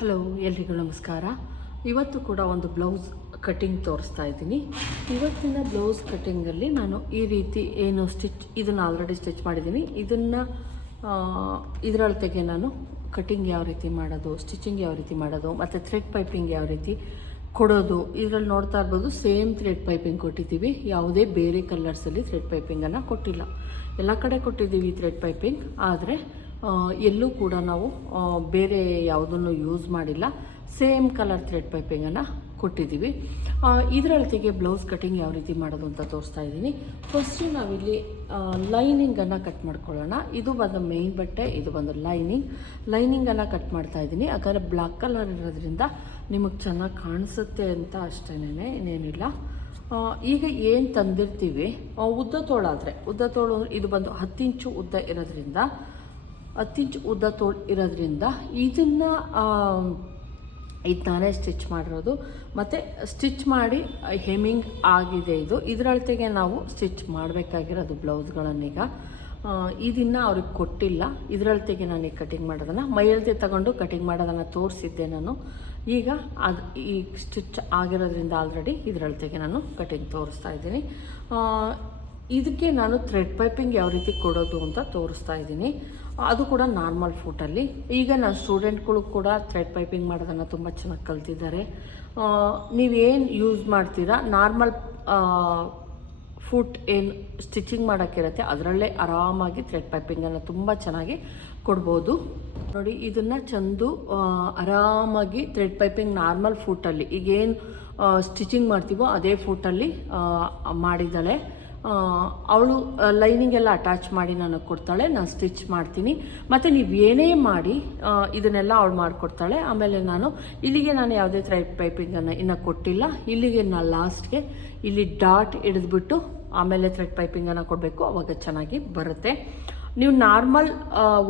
Hello, ಎಲ್ರಿಗೂ ನಮಸ್ಕಾರ. ಇವತ್ತು ಕೂಡ ಒಂದು ಬ್ಲೌಸ್ ಕಟಿಂಗ್ ತೋರಿಸ್ತಾ ಇದ್ದೀನಿ. ಇವತ್ತಿನ ಬ್ಲೌಸ್ ಕಟಿಂಗಲ್ಲಿ ನಾನು ಈ ರೀತಿ ಏನು ಸ್ಟಿಚ್ ಇದನ್ನು ಆಲ್ರೆಡಿ ಸ್ಟಿಚ್ ಮಾಡಿದ್ದೀನಿ. ಇದನ್ನು ಇದರೊಳತೆಗೆ ನಾನು ಕಟಿಂಗ್ ಯಾವ ರೀತಿ ಮಾಡೋದು, ಸ್ಟಿಚಿಂಗ್ ಯಾವ ರೀತಿ ಮಾಡೋದು, ಮತ್ತು ಥ್ರೆಡ್ ಪೈಪಿಂಗ್ ಯಾವ ರೀತಿ ಕೊಡೋದು, ಇದರಲ್ಲಿ ನೋಡ್ತಾ ಇರ್ಬೋದು ಸೇಮ್ ಥ್ರೆಡ್ ಪೈಪಿಂಗ್ ಕೊಟ್ಟಿದ್ದೀವಿ. ಯಾವುದೇ ಬೇರೆ ಕಲರ್ಸಲ್ಲಿ ಥ್ರೆಡ್ ಪೈಪಿಂಗನ್ನು ಕೊಟ್ಟಿಲ್ಲ. ಎಲ್ಲ ಕಡೆ ಕೊಟ್ಟಿದ್ದೀವಿ ಥ್ರೆಡ್ ಪೈಪಿಂಗ್ ಆದರೆ ಎಲ್ಲೂ ಕೂಡ ನಾವು ಬೇರೆ ಯಾವುದನ್ನು ಯೂಸ್ ಮಾಡಿಲ್ಲ. ಸೇಮ್ ಕಲರ್ ಥ್ರೆಡ್ ಪೈಪಿಂಗನ್ನು ಕೊಟ್ಟಿದ್ದೀವಿ. ಇದರೊಳತಿಗೆ ಬ್ಲೌಸ್ ಕಟಿಂಗ್ ಯಾವ ರೀತಿ ಮಾಡೋದು ಅಂತ ತೋರಿಸ್ತಾ ಇದ್ದೀನಿ. ಫಸ್ಟು ನಾವಿಲ್ಲಿ ಲೈನಿಂಗನ್ನು ಕಟ್ ಮಾಡ್ಕೊಳ್ಳೋಣ. ಇದು ಬಂದು ಮೇಯ್ನ್ ಬಟ್ಟೆ, ಇದು ಬಂದು ಲೈನಿಂಗ್ ಲೈನಿಂಗನ್ನು ಕಟ್ ಮಾಡ್ತಾ ಇದ್ದೀನಿ. ಯಾಕಂದರೆ ಬ್ಲ್ಯಾಕ್ ಕಲರ್ ಇರೋದ್ರಿಂದ ನಿಮಗೆ ಚೆನ್ನಾಗಿ ಕಾಣಿಸುತ್ತೆ ಅಂತ ಅಷ್ಟೇನೆ ಇನ್ನೇನಿಲ್ಲ ಈಗ ಏನು ತಂದಿರ್ತೀವಿ? ಉದ್ದ ತೋಳಾದರೆ, ಉದ್ದ ತೋಳು ಇದು ಬಂದು ಹತ್ತು ಇಂಚು ಉದ್ದ ಇರೋದ್ರಿಂದ ಹತ್ತು ಉದ್ದ ತೋಳ್ ಇರೋದ್ರಿಂದ ಇದನ್ನು ಇದು ನಾನೇ ಸ್ಟಿಚ್ ಮಾಡಿರೋದು. ಮತ್ತು ಸ್ಟಿಚ್ ಮಾಡಿ ಹೆಮಿಂಗ್ ಆಗಿದೆ ಇದು. ಇದರಳತೆಗೆ ನಾವು ಸ್ಟಿಚ್ ಮಾಡಬೇಕಾಗಿರೋದು ಬ್ಲೌಸ್ಗಳನ್ನೀಗ. ಇದನ್ನು ಅವ್ರಿಗೆ ಕೊಟ್ಟಿಲ್ಲ. ಇದರಳತೆಗೆ ನಾನು ಈಗ ಕಟಿಂಗ್ ಮಾಡೋದನ್ನು ಮೈಯಳತೆ ತಗೊಂಡು ಕಟಿಂಗ್ ಮಾಡೋದನ್ನು ತೋರಿಸಿದ್ದೆ ನಾನು. ಈಗ ಅದು, ಈ ಸ್ಟಿಚ್ ಆಗಿರೋದ್ರಿಂದ ಆಲ್ರೆಡಿ ಇದರಳತೆಗೆ ನಾನು ಕಟಿಂಗ್ ತೋರಿಸ್ತಾ ಇದ್ದೀನಿ. ಇದಕ್ಕೆ ನಾನು ಥ್ರೆಡ್ ಪೈಪಿಂಗ್ ಯಾವ ರೀತಿ ಕೊಡೋದು ಅಂತ ತೋರಿಸ್ತಾ ಇದ್ದೀನಿ. ಅದು ಕೂಡ ನಾರ್ಮಲ್ ಫೂಟಲ್ಲಿ ಈಗ ನನ್ನ ಸ್ಟೂಡೆಂಟ್ಗಳು ಕೂಡ ಥ್ರೆಡ್ ಪೈಪಿಂಗ್ ಮಾಡೋದನ್ನು ತುಂಬ ಚೆನ್ನಾಗಿ ಕಲ್ತಿದ್ದಾರೆ. ನೀವೇನು ಯೂಸ್ ಮಾಡ್ತೀರಾ? ನಾರ್ಮಲ್ ಫುಟ್ ಏನು ಸ್ಟಿಚಿಂಗ್ ಮಾಡೋಕ್ಕಿರುತ್ತೆ ಅದರಲ್ಲೇ ಆರಾಮಾಗಿ ಥ್ರೆಡ್ ಪೈಪಿಂಗನ್ನು ತುಂಬ ಚೆನ್ನಾಗಿ ಕೊಡ್ಬೋದು. ನೋಡಿ, ಇದನ್ನು ಚಂದು ಆರಾಮಾಗಿ ಥ್ರೆಡ್ ಪೈಪಿಂಗ್ ನಾರ್ಮಲ್ ಫುಟಲ್ಲಿ ಈಗೇನು ಸ್ಟಿಚಿಂಗ್ ಮಾಡ್ತೀವೋ ಅದೇ ಫುಟಲ್ಲಿ ಮಾಡಿದ್ದಾಳೆ. ಅವಳು ಲೈನಿಂಗ್ ಎಲ್ಲ ಅಟ್ಯಾಚ್ ಮಾಡಿ ನನಗೆ ಕೊಡ್ತಾಳೆ, ನಾನು ಸ್ಟಿಚ್ ಮಾಡ್ತೀನಿ. ಮತ್ತು ನೀವು ಏನೇ ಮಾಡಿ ಇದನ್ನೆಲ್ಲ ಅವಳು ಮಾಡಿಕೊಡ್ತಾಳೆ. ಆಮೇಲೆ ನಾನು, ಇಲ್ಲಿಗೆ ನಾನು ಯಾವುದೇ ಥ್ರೆಡ್ ಪೈಪಿಂಗನ್ನು ಇನ್ನು ಕೊಟ್ಟಿಲ್ಲ. ಇಲ್ಲಿಗೆ ನಾನು ಲಾಸ್ಟ್ಗೆ ಇಲ್ಲಿ ಡಾಟ್ ಹಿಡಿದ್ಬಿಟ್ಟು ಆಮೇಲೆ ಥ್ರೆಡ್ ಪೈಪಿಂಗನ್ನು ಕೊಡಬೇಕು. ಅವಾಗ ಚೆನ್ನಾಗಿ ಬರುತ್ತೆ. ನೀವು ನಾರ್ಮಲ್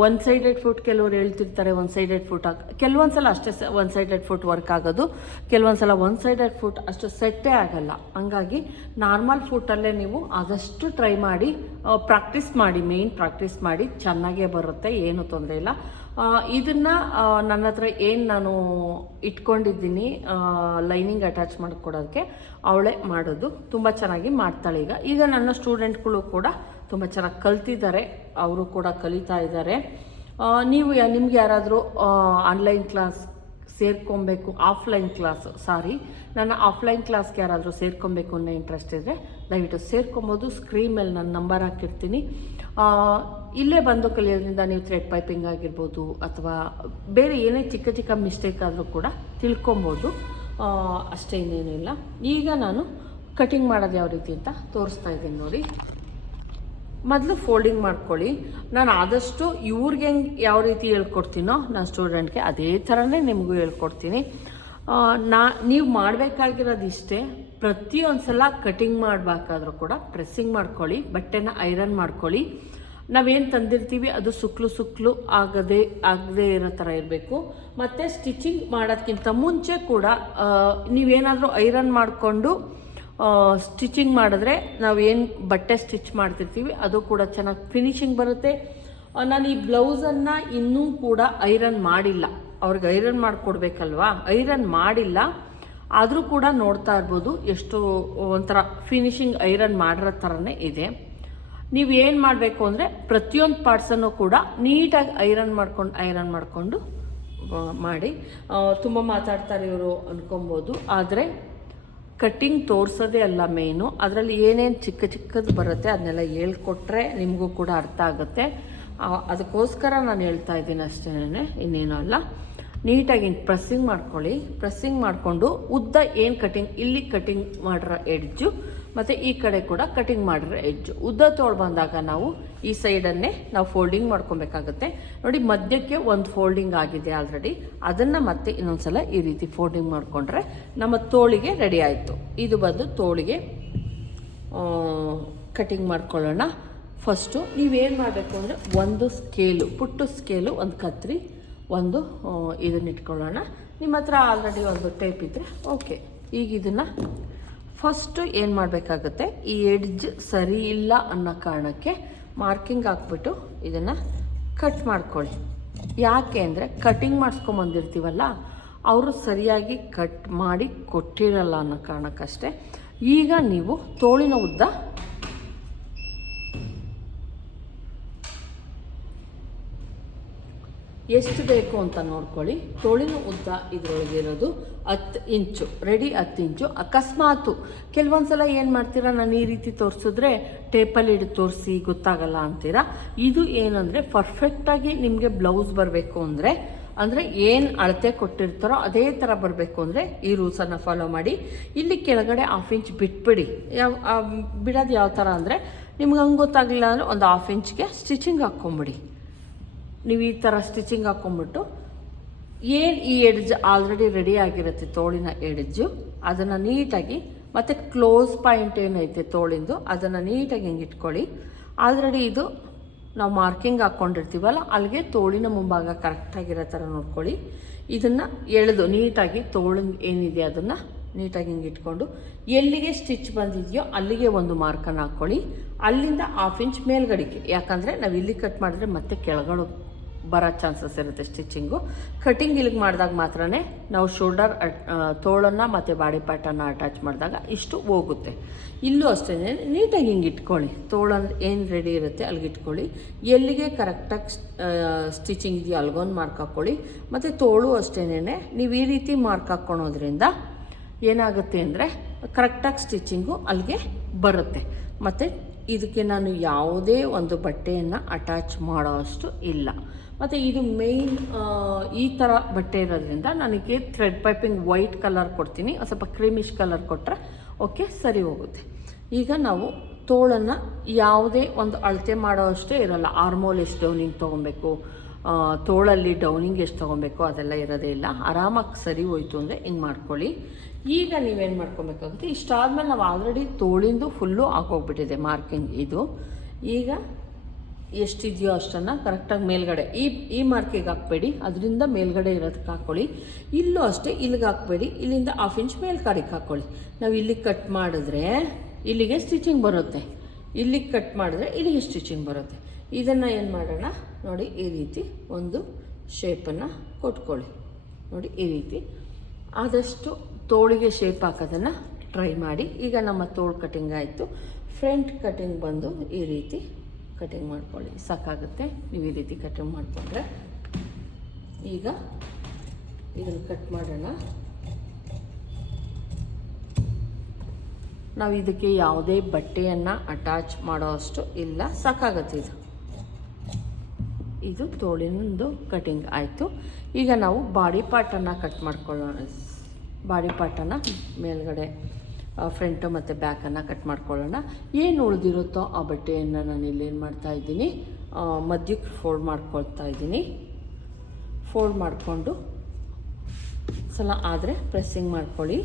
ಒನ್ ಸೈಡೆಡ್ ಫುಟ್ ಕೆಲವರು ಹೇಳ್ತಿರ್ತಾರೆ ಒನ್ ಸೈಡೆಡ್ ಫುಟ್ ಕೆಲವೊಂದ್ಸಲ ಕೆಲವೊಂದು ಸಲ ಅಷ್ಟೇ ಒನ್ ಸೈಡೆಡ್ ಫುಟ್ ವರ್ಕ್ ಆಗೋದು. ಕೆಲವೊಂದು ಸಲ ಒನ್ ಸೈಡೆಡ್ ಫುಟ್ ಅಷ್ಟು ಸೆಟ್ಟೇ ಆಗಲ್ಲ. ಹಂಗಾಗಿ ನಾರ್ಮಲ್ ಫುಟಲ್ಲೇ ನೀವು ಆದಷ್ಟು ಟ್ರೈ ಮಾಡಿ ಪ್ರಾಕ್ಟೀಸ್ ಮಾಡಿ ಮೇಯ್ನ್ ಪ್ರಾಕ್ಟೀಸ್ ಮಾಡಿ, ಚೆನ್ನಾಗೇ ಬರುತ್ತೆ, ಏನು ತೊಂದರೆ ಇಲ್ಲ. ಇದನ್ನು ನನ್ನ ಹತ್ರ ಏನು ನಾನು ಇಟ್ಕೊಂಡಿದ್ದೀನಿ ಲೈನಿಂಗ್ ಅಟ್ಯಾಚ್ ಮಾಡಿಕೊಡೋದಕ್ಕೆ, ಅವಳೇ ಮಾಡೋದು. ತುಂಬ ಚೆನ್ನಾಗಿ ಮಾಡ್ತಾಳೆ ಈಗ. ಈಗ ನನ್ನ ಸ್ಟೂಡೆಂಟ್ಗಳು ಕೂಡ ತುಂಬ ಚೆನ್ನಾಗಿ ಕಲ್ತಿದ್ದಾರೆ. ಅವರು ಕೂಡ ಕಲಿತಾ ಇದ್ದಾರೆ. ನೀವು ನಿಮ್ಗೆ ಯಾರಾದರೂ ಆನ್ಲೈನ್ ಕ್ಲಾಸ್ ಸೇರ್ಕೊಬೇಕು ಆಫ್ಲೈನ್ ಕ್ಲಾಸ್ ಸಾರಿ ನನ್ನ ಆಫ್ಲೈನ್ ಕ್ಲಾಸ್ಗೆ ಯಾರಾದರೂ ಸೇರ್ಕೊಬೇಕು ಅನ್ನೋ ಇಂಟ್ರೆಸ್ಟ್ ಇದ್ದರೆ ದಯವಿಟ್ಟು ಸೇರ್ಕೊಬೋದು. ಸ್ಕ್ರೀನ್ ಮೇಲೆ ನನ್ನ ನಂಬರ್ ಹಾಕಿರ್ತೀನಿ. ಇಲ್ಲೇ ಬಂದು ಕಲಿಯೋದ್ರಿಂದ ನೀವು ಥ್ರೆಡ್ ಪೈಪಿಂಗ್ ಆಗಿರ್ಬೋದು ಅಥವಾ ಬೇರೆ ಏನೇ ಚಿಕ್ಕ ಚಿಕ್ಕ ಮಿಸ್ಟೇಕ್ ಆದರೂ ಕೂಡ ತಿಳ್ಕೊಬೋದು. ಅಷ್ಟೇ ಇನ್ನೇನಿಲ್ಲ. ಈಗ ನಾನು ಕಟಿಂಗ್ ಮಾಡೋದು ಯಾವ ರೀತಿ ಅಂತ ತೋರಿಸ್ತಾ ಇದ್ದೀನಿ ನೋಡಿ. ಮೊದಲು ಫೋಲ್ಡಿಂಗ್ ಮಾಡ್ಕೊಳ್ಳಿ. ನಾನು ಆದಷ್ಟು ಇವ್ರಿಗೆ ಹೆಂಗೆ ಯಾವ ರೀತಿ ಹೇಳ್ಕೊಡ್ತೀನೋ ನನ್ನ ಸ್ಟೂಡೆಂಟ್ಗೆ ಅದೇ ಥರನೇ ನಿಮಗೂ ಹೇಳ್ಕೊಡ್ತೀನಿ. ನಾ, ನೀವು ಮಾಡಬೇಕಾಗಿರೋದು ಇಷ್ಟೇ. ಪ್ರತಿಯೊಂದು ಸಲ ಕಟಿಂಗ್ ಮಾಡಬೇಕಾದ್ರೂ ಕೂಡ ಪ್ರೆಸ್ಸಿಂಗ್ ಮಾಡ್ಕೊಳ್ಳಿ, ಬಟ್ಟೆನ ಐರನ್ ಮಾಡ್ಕೊಳ್ಳಿ. ನಾವೇನು ತಂದಿರ್ತೀವಿ, ಅದು ಸುಕ್ಲು ಸುಕ್ಲು ಆಗದೆ ಆಗದೆ ಇರೋ ಥರ ಇರಬೇಕು. ಮತ್ತು ಸ್ಟಿಚಿಂಗ್ ಮಾಡೋದಕ್ಕಿಂತ ಮುಂಚೆ ಕೂಡ ನೀವೇನಾದರೂ ಐರನ್ ಮಾಡಿಕೊಂಡು ಸ್ಟಿಚಿಂಗ್ ಮಾಡಿದ್ರೆ ನಾವು ಏನು ಬಟ್ಟೆ ಸ್ಟಿಚ್ ಮಾಡ್ತಿರ್ತೀವಿ, ಅದು ಕೂಡ ಚೆನ್ನಾಗಿ ಫಿನಿಶಿಂಗ್ ಬರುತ್ತೆ. ನಾನು ಈ ಬ್ಲೌಸನ್ನು ಇನ್ನೂ ಕೂಡ ಐರನ್ ಮಾಡಿಲ್ಲ. ಅವ್ರಿಗೆ ಐರನ್ ಮಾಡಿಕೊಡ್ಬೇಕಲ್ವಾ? ಐರನ್ ಮಾಡಿಲ್ಲ. ಆದರೂ ಕೂಡ ನೋಡ್ತಾ ಇರ್ಬೋದು, ಎಷ್ಟು ಒಂಥರ ಫಿನಿಶಿಂಗ್ ಐರನ್ ಮಾಡಿರೋ ಥರನೇ ಇದೆ. ನೀವು ಏನು ಮಾಡಬೇಕು ಅಂದರೆ, ಪ್ರತಿಯೊಂದು ಪಾರ್ಟ್ಸನ್ನು ಕೂಡ ನೀಟಾಗಿ ಐರನ್ ಮಾಡ್ಕೊಂಡು ಐರನ್ ಮಾಡಿಕೊಂಡು ಮಾಡಿ. ತುಂಬ ಮಾತಾಡ್ತಾರೆ ಇವರು ಅನ್ಕೊಬೋದು. ಆದರೆ ಕಟ್ಟಿಂಗ್ ತೋರಿಸೋದೇ ಅಲ್ಲ ಮೇಯ್ನು. ಅದರಲ್ಲಿ ಏನೇನು ಚಿಕ್ಕ ಚಿಕ್ಕದು ಬರುತ್ತೆ ಅದನ್ನೆಲ್ಲ ಹೇಳ್ಕೊಟ್ರೆ ನಿಮಗೂ ಕೂಡ ಅರ್ಥ ಆಗುತ್ತೆ. ಅದಕ್ಕೋಸ್ಕರ ನಾನು ಹೇಳ್ತಾ ಇದ್ದೀನಿ ಅಷ್ಟೇನೆ, ಇನ್ನೇನು ಅಲ್ಲ. ನೀಟಾಗಿ ಪ್ರೆಸ್ಸಿಂಗ್ ಮಾಡ್ಕೊಳ್ಳಿ. ಪ್ರೆಸ್ಸಿಂಗ್ ಮಾಡಿಕೊಂಡು ಉದ್ದ ಏನು ಕಟಿಂಗ್ ಇಲ್ಲಿ ಕಟಿಂಗ್ ಮಾಡಿರೋ ಎಡ್ಜು. ಮತ್ತು ಈ ಕಡೆ ಕೂಡ ಕಟಿಂಗ್ ಮಾಡಿರೋ ಎಡ್ಜು ಉದ್ದ ತೋಳು ಬಂದಾಗ ನಾವು ಈ ಸೈಡನ್ನೇ ನಾವು ಫೋಲ್ಡಿಂಗ್ ಮಾಡ್ಕೊಬೇಕಾಗುತ್ತೆ. ನೋಡಿ, ಮಧ್ಯಕ್ಕೆ ಒಂದು ಫೋಲ್ಡಿಂಗ್ ಆಗಿದೆ ಆಲ್ರೆಡಿ ಅದನ್ನು ಮತ್ತೆ ಇನ್ನೊಂದ್ಸಲ ಈ ರೀತಿ ಫೋಲ್ಡಿಂಗ್ ಮಾಡಿಕೊಂಡ್ರೆ ನಮ್ಮ ತೋಳಿಗೆ ರೆಡಿ ಆಯಿತು. ಇದು ಬಂದು ತೋಳಿಗೆ ಕಟಿಂಗ್ ಮಾಡ್ಕೊಳ್ಳೋಣ. ಫಸ್ಟು ನೀವೇನು ಮಾಡಬೇಕು ಅಂದರೆ ಒಂದು ಸ್ಕೇಲು ಪುಟ್ಟು ಸ್ಕೇಲು ಒಂದು ಕತ್ರಿ, ಒಂದು ಇದನ್ನ ಇಟ್ಕೊಳ್ಳೋಣ. ನಿಮ್ಮ ಹತ್ರ ಆಲ್ರೆಡಿ ಒಂದು ಟೇಪ್ ಇದ್ದರೆ ಓಕೆ ಈಗ ಇದನ್ನು ಫಸ್ಟು ಏನು ಮಾಡಬೇಕಾಗುತ್ತೆ? ಈ ಎಡ್ಜ್ ಸರಿ ಇಲ್ಲ ಅನ್ನೋ ಕಾರಣಕ್ಕೆ ಮಾರ್ಕಿಂಗ್ ಹಾಕ್ಬಿಟ್ಟು ಇದನ್ನು ಕಟ್ ಮಾಡ್ಕೊಳ್ಳಿ. ಯಾಕೆ ಅಂದರೆ ಕಟಿಂಗ್ ಮಾಡಿಸ್ಕೊಂಬಂದಿರ್ತೀವಲ್ಲ ಅವರು ಸರಿಯಾಗಿ ಕಟ್ ಮಾಡಿ ಕೊಟ್ಟಿರಲ್ಲ ಅನ್ನೋ ಕಾರಣಕ್ಕಷ್ಟೇ. ಈಗ ನೀವು ತೋಳಿನ ಉದ್ದ ಎಷ್ಟು ಬೇಕು ಅಂತ ನೋಡ್ಕೊಳ್ಳಿ. ತೋಳಿನ ಉದ್ದ ಇದರೊಳಗೆ ಇರೋದು ಹತ್ತು ಇಂಚು ರೆಡಿ ಹತ್ತು ಇಂಚು. ಅಕಸ್ಮಾತು ಕೆಲವೊಂದು ಸಲ ಏನು ಮಾಡ್ತೀರಾ? ನಾನು ಈ ರೀತಿ ತೋರಿಸಿದ್ರೆ ಟೇಪಲ್ಲಿ ಹಿಡಿದು ತೋರಿಸಿ ಗೊತ್ತಾಗಲ್ಲ ಅಂತೀರಾ? ಇದು ಏನಂದರೆ ಪರ್ಫೆಕ್ಟಾಗಿ ನಿಮಗೆ ಬ್ಲೌಸ್ ಬರಬೇಕು ಅಂದರೆ ಅಂದರೆ ಏನು ಅಳತೆ ಕೊಟ್ಟಿರ್ತಾರೋ ಅದೇ ಥರ ಬರಬೇಕು ಅಂದರೆ ಈ ರೂಲ್ಸನ್ನು ಫಾಲೋ ಮಾಡಿ. ಇಲ್ಲಿ ಕೆಳಗಡೆ ಹಾಫ್ ಇಂಚ್ ಬಿಟ್ಬಿಡಿ. ಯಾವ ಬಿಡೋದು ಯಾವ ಥರ ಅಂದರೆ ನಿಮ್ಗೆ ಹಂಗೆ ಗೊತ್ತಾಗಲಿಲ್ಲ ಅಂದರೆ ಒಂದು ಹಾಫ್ ಇಂಚ್ಗೆ ಸ್ಟಿಚಿಂಗ್ ಹಾಕ್ಕೊಂಬಿಡಿ. ನೀವು ಈ ಥರ ಸ್ಟಿಚಿಂಗ್ ಹಾಕ್ಕೊಂಬಿಟ್ಟು ಏನು ಈ ಎಡ್ಜ್ ಆಲ್ರೆಡಿ ರೆಡಿ ಆಗಿರುತ್ತೆ ತೋಳಿನ ಎಡ್ಜು ಅದನ್ನು ನೀಟಾಗಿ ಮತ್ತು ಕ್ಲೋಸ್ ಪಾಯಿಂಟ್ ಏನೈತೆ ತೋಳಿಂದು, ಅದನ್ನು ನೀಟಾಗಿ ಹಿಂಗೆ ಇಟ್ಕೊಳ್ಳಿ. ಆಲ್ರೆಡಿ ಇದು ನಾವು ಮಾರ್ಕಿಂಗ್ ಹಾಕ್ಕೊಂಡಿರ್ತೀವಲ್ಲ ಅಲ್ಲಿಗೆ ತೋಳಿನ ಮುಂಭಾಗ ಕರೆಕ್ಟಾಗಿರೋ ಥರ ನೋಡ್ಕೊಳ್ಳಿ. ಇದನ್ನು ಎಳೆದು ನೀಟಾಗಿ ತೋಳಿನ ಏನಿದೆ ಅದನ್ನು ನೀಟಾಗಿ ಹಿಂಗೆ ಇಟ್ಕೊಂಡು, ಎಲ್ಲಿಗೆ ಸ್ಟಿಚ್ ಬಂದಿದೆಯೋ ಅಲ್ಲಿಗೆ ಒಂದು ಮಾರ್ಕನ್ನು ಹಾಕ್ಕೊಳ್ಳಿ ಅಲ್ಲಿಂದ ಹಾಫ್ ಇಂಚ್ ಮೇಲ್ಗಡೆಗೆ, ಯಾಕಂದರೆ ನಾವು ಇಲ್ಲಿ ಕಟ್ ಮಾಡಿದ್ರೆ ಮತ್ತೆ ಕೆಳಗಡೆ ಬರೋ ಚಾನ್ಸಸ್ ಇರುತ್ತೆ ಸ್ಟಿಚಿಂಗು. ಕಟಿಂಗ್ ಇಲ್ಲಿಗೆ ಮಾಡಿದಾಗ ಮಾತ್ರ ನಾವು ಶೋಲ್ಡರ್ ತೋಳನ್ನು ಮತ್ತು ಬಾಡಿ ಪಾರ್ಟನ್ನು ಅಟ್ಯಾಚ್ ಮಾಡಿದಾಗ ಇಷ್ಟು ಹೋಗುತ್ತೆ. ಇಲ್ಲೂ ಅಷ್ಟೇ, ನೀಟಾಗಿ ಹಿಂಗೆ ಇಟ್ಕೊಳ್ಳಿ. ತೋಳಲ್ಲಿ ಏನು ರೆಡಿ ಇರುತ್ತೆ ಅಲ್ಲಿಗೆ ಇಟ್ಕೊಳ್ಳಿ. ಎಲ್ಲಿಗೆ ಕರೆಕ್ಟಾಗಿ ಸ್ಟಿಚಿಂಗ್ ಇದೆಯೋ ಅಲ್ಗೊಂದು ಮಾರ್ಕ್ ಹಾಕ್ಕೊಳ್ಳಿ ಮತ್ತು ತೋಳು ಅಷ್ಟೇನೆ ನೀವು ಈ ರೀತಿ ಮಾರ್ಕ್ ಹಾಕ್ಕೊಳೋದ್ರಿಂದ ಏನಾಗುತ್ತೆ ಅಂದರೆ ಕರೆಕ್ಟಾಗಿ ಸ್ಟಿಚಿಂಗು ಅಲ್ಲಿಗೆ ಬರುತ್ತೆ. ಮತ್ತು ಇದಕ್ಕೆ ನಾನು ಯಾವುದೇ ಒಂದು ಬಟ್ಟೆಯನ್ನು ಅಟ್ಯಾಚ್ ಮಾಡೋ ಅಷ್ಟು ಇಲ್ಲ. ಮತ್ತು ಇದು ಮೇಯ್ನ್ ಈ ಥರ ಬಟ್ಟೆ ಇರೋದ್ರಿಂದ ನನಗೆ ಥ್ರೆಡ್ ಪೈಪಿಂಗ್ ವೈಟ್ ಕಲರ್ ಕೊಡ್ತೀನಿ ಸ್ವಲ್ಪ ಕ್ರೀಮಿಶ್ ಕಲರ್ ಕೊಟ್ಟರೆ ಓಕೆ ಸರಿ ಹೋಗುತ್ತೆ. ಈಗ ನಾವು ತೋಳನ್ನು ಯಾವುದೇ ಒಂದು ಅಳತೆ ಮಾಡೋ ಅಷ್ಟೇ ಇರೋಲ್ಲ. ಆರ್ಮೋಲ್ ಎಷ್ಟು ಡೌನಿಂಗ್ ತೊಗೊಬೇಕು ತೋಳಲ್ಲಿ ಡೌನಿಂಗ್ ಎಷ್ಟು ತೊಗೊಬೇಕು ಅದೆಲ್ಲ ಇರೋದೇ ಇಲ್ಲ. ಆರಾಮಾಗಿ ಸರಿ ಹೋಯ್ತು ಅಂದರೆ ಹಿಂಗೆ ಮಾಡ್ಕೊಳ್ಳಿ. ಈಗ ನೀವೇನು ಮಾಡ್ಕೊಬೇಕಾಗುತ್ತೆ, ಇಷ್ಟಾದ್ಮೇಲೆ ನಾವು ಆಲ್ರೆಡಿ ತೋಳಿಂದು ಫುಲ್ಲು ಹಾಕೋಗ್ಬಿಟ್ಟಿದೆ ಮಾರ್ಕಿಂಗ್ ಇದು. ಈಗ ಎಷ್ಟಿದೆಯೋ ಅಷ್ಟನ್ನು ಕರೆಕ್ಟಾಗಿ ಮೇಲ್ಗಡೆ. ಈ ಈ ಮಾರ್ಕಿಗೆ ಹಾಕ್ಬೇಡಿ. ಅದರಿಂದ ಮೇಲ್ಗಡೆ ಇರೋದಕ್ಕೆ ಹಾಕ್ಕೊಳ್ಳಿ ಇಲ್ಲೂ ಅಷ್ಟೇ ಇಲ್ಲಿಗೆ ಹಾಕ್ಬೇಡಿ. ಇಲ್ಲಿಂದ ಹಾಫ್ ಇಂಚ್ ಮೇಲ್ಕಾಡಿಗೆ ಹಾಕ್ಕೊಳ್ಳಿ ನಾವು ಇಲ್ಲಿಗೆ ಕಟ್ ಮಾಡಿದ್ರೆ ಇಲ್ಲಿಗೆ ಸ್ಟಿಚಿಂಗ್ ಬರುತ್ತೆ. ಇಲ್ಲಿಗೆ ಕಟ್ ಮಾಡಿದ್ರೆ ಇಲ್ಲಿಗೆ ಸ್ಟಿಚಿಂಗ್ ಬರುತ್ತೆ. ಇದನ್ನು ಏನು ಮಾಡೋಣ? ನೋಡಿ, ಈ ರೀತಿ ಒಂದು ಶೇಪನ್ನು ಕೊಟ್ಕೊಳ್ಳಿ. ನೋಡಿ, ಈ ರೀತಿ. ಆದಷ್ಟು ತೋಳಿಗೆ ಶೇಪ್ ಹಾಕೋದನ್ನು ಟ್ರೈ ಮಾಡಿ. ಈಗ ನಮ್ಮ ತೋಳು ಕಟಿಂಗ್ ಆಯಿತು. ಫ್ರಂಟ್ ಕಟಿಂಗ್ ಬಂದು ಈ ರೀತಿ ಕಟಿಂಗ್ ಮಾಡ್ಕೊಳ್ಳಿ. ಸಾಕಾಗುತ್ತೆ. ನೀವು ಈ ರೀತಿ ಕಟಿಂಗ್ ಮಾಡಿಕೊಂಡ್ರೆ ಈಗ ಇದನ್ನು ಕಟ್ ಮಾಡೋಣ. ನಾವು ಇದಕ್ಕೆ ಯಾವುದೇ ಬಟ್ಟೆಯನ್ನು ಅಟ್ಯಾಚ್ ಮಾಡೋ ಅಷ್ಟು ಇಲ್ಲ. ಸಾಕಾಗುತ್ತೆ ಇದು. ಇದು ತೋಳಿನೊಂದು ಕಟಿಂಗ್ ಆಯಿತು. ಈಗ ನಾವು ಬಾಡಿ ಪಾರ್ಟನ್ನು ಕಟ್ ಮಾಡ್ಕೊಳ್ಳೋಣ. ಬಾಡಿ ಪಾರ್ಟನ್ನು ಮೇಲ್ಗಡೆ ಫ್ರಂಟು ಮತ್ತು ಬ್ಯಾಕನ್ನು ಕಟ್ ಮಾಡ್ಕೊಳ್ಳೋಣ. ಏನು ಉಳಿದಿರುತ್ತೋ ಆ ಬಟ್ಟೆಯನ್ನು ನಾನು ಇಲ್ಲೇನು ಮಾಡ್ತಾ ಇದ್ದೀನಿ ಮಧ್ಯಕ್ಕೆ ಫೋಲ್ಡ್ ಮಾಡ್ಕೊಳ್ತಾ ಇದ್ದೀನಿ. ಫೋಲ್ಡ್ ಮಾಡಿಕೊಂಡು, ಸಲ ಆದರೆ ಪ್ರೆಸ್ಸಿಂಗ್ ಮಾಡ್ಕೊಳ್ಳಿ.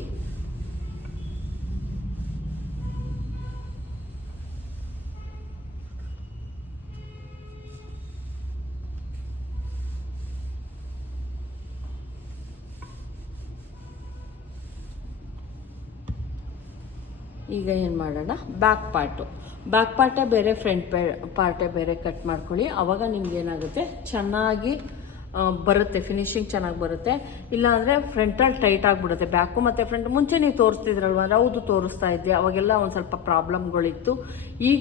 ಈಗ ಏನು ಮಾಡೋಣ? ಬ್ಯಾಕ್ ಪಾರ್ಟು ಬ್ಯಾಕ್ ಪಾರ್ಟೇ ಬೇರೆ ಫ್ರಂಟ್ ಪಾರ್ಟೇ ಬೇರೆ ಕಟ್ ಮಾಡ್ಕೊಳ್ಳಿ. ಆವಾಗ ನಿಮ್ಗೆ ಏನಾಗುತ್ತೆ? ಚೆನ್ನಾಗಿ ಬರುತ್ತೆ. ಫಿನಿಶಿಂಗ್ ಚೆನ್ನಾಗಿ ಬರುತ್ತೆ. ಇಲ್ಲಾಂದರೆ ಫ್ರಂಟಲ್ಲಿ ಟೈಟ್ ಆಗಿಬಿಡುತ್ತೆ. ಬ್ಯಾಕು ಮತ್ತು ಫ್ರಂಟ್ ಮುಂಚೆ ನೀವು ತೋರಿಸ್ತಿದ್ರಲ್ವ? ಅಂದ್ರೆ ಹೌದು, ತೋರಿಸ್ತಾ ಇದ್ದೆ. ಅವಾಗೆಲ್ಲ ಒಂದು ಸ್ವಲ್ಪ ಪ್ರಾಬ್ಲಮ್ಗಳಿತ್ತು ಈಗ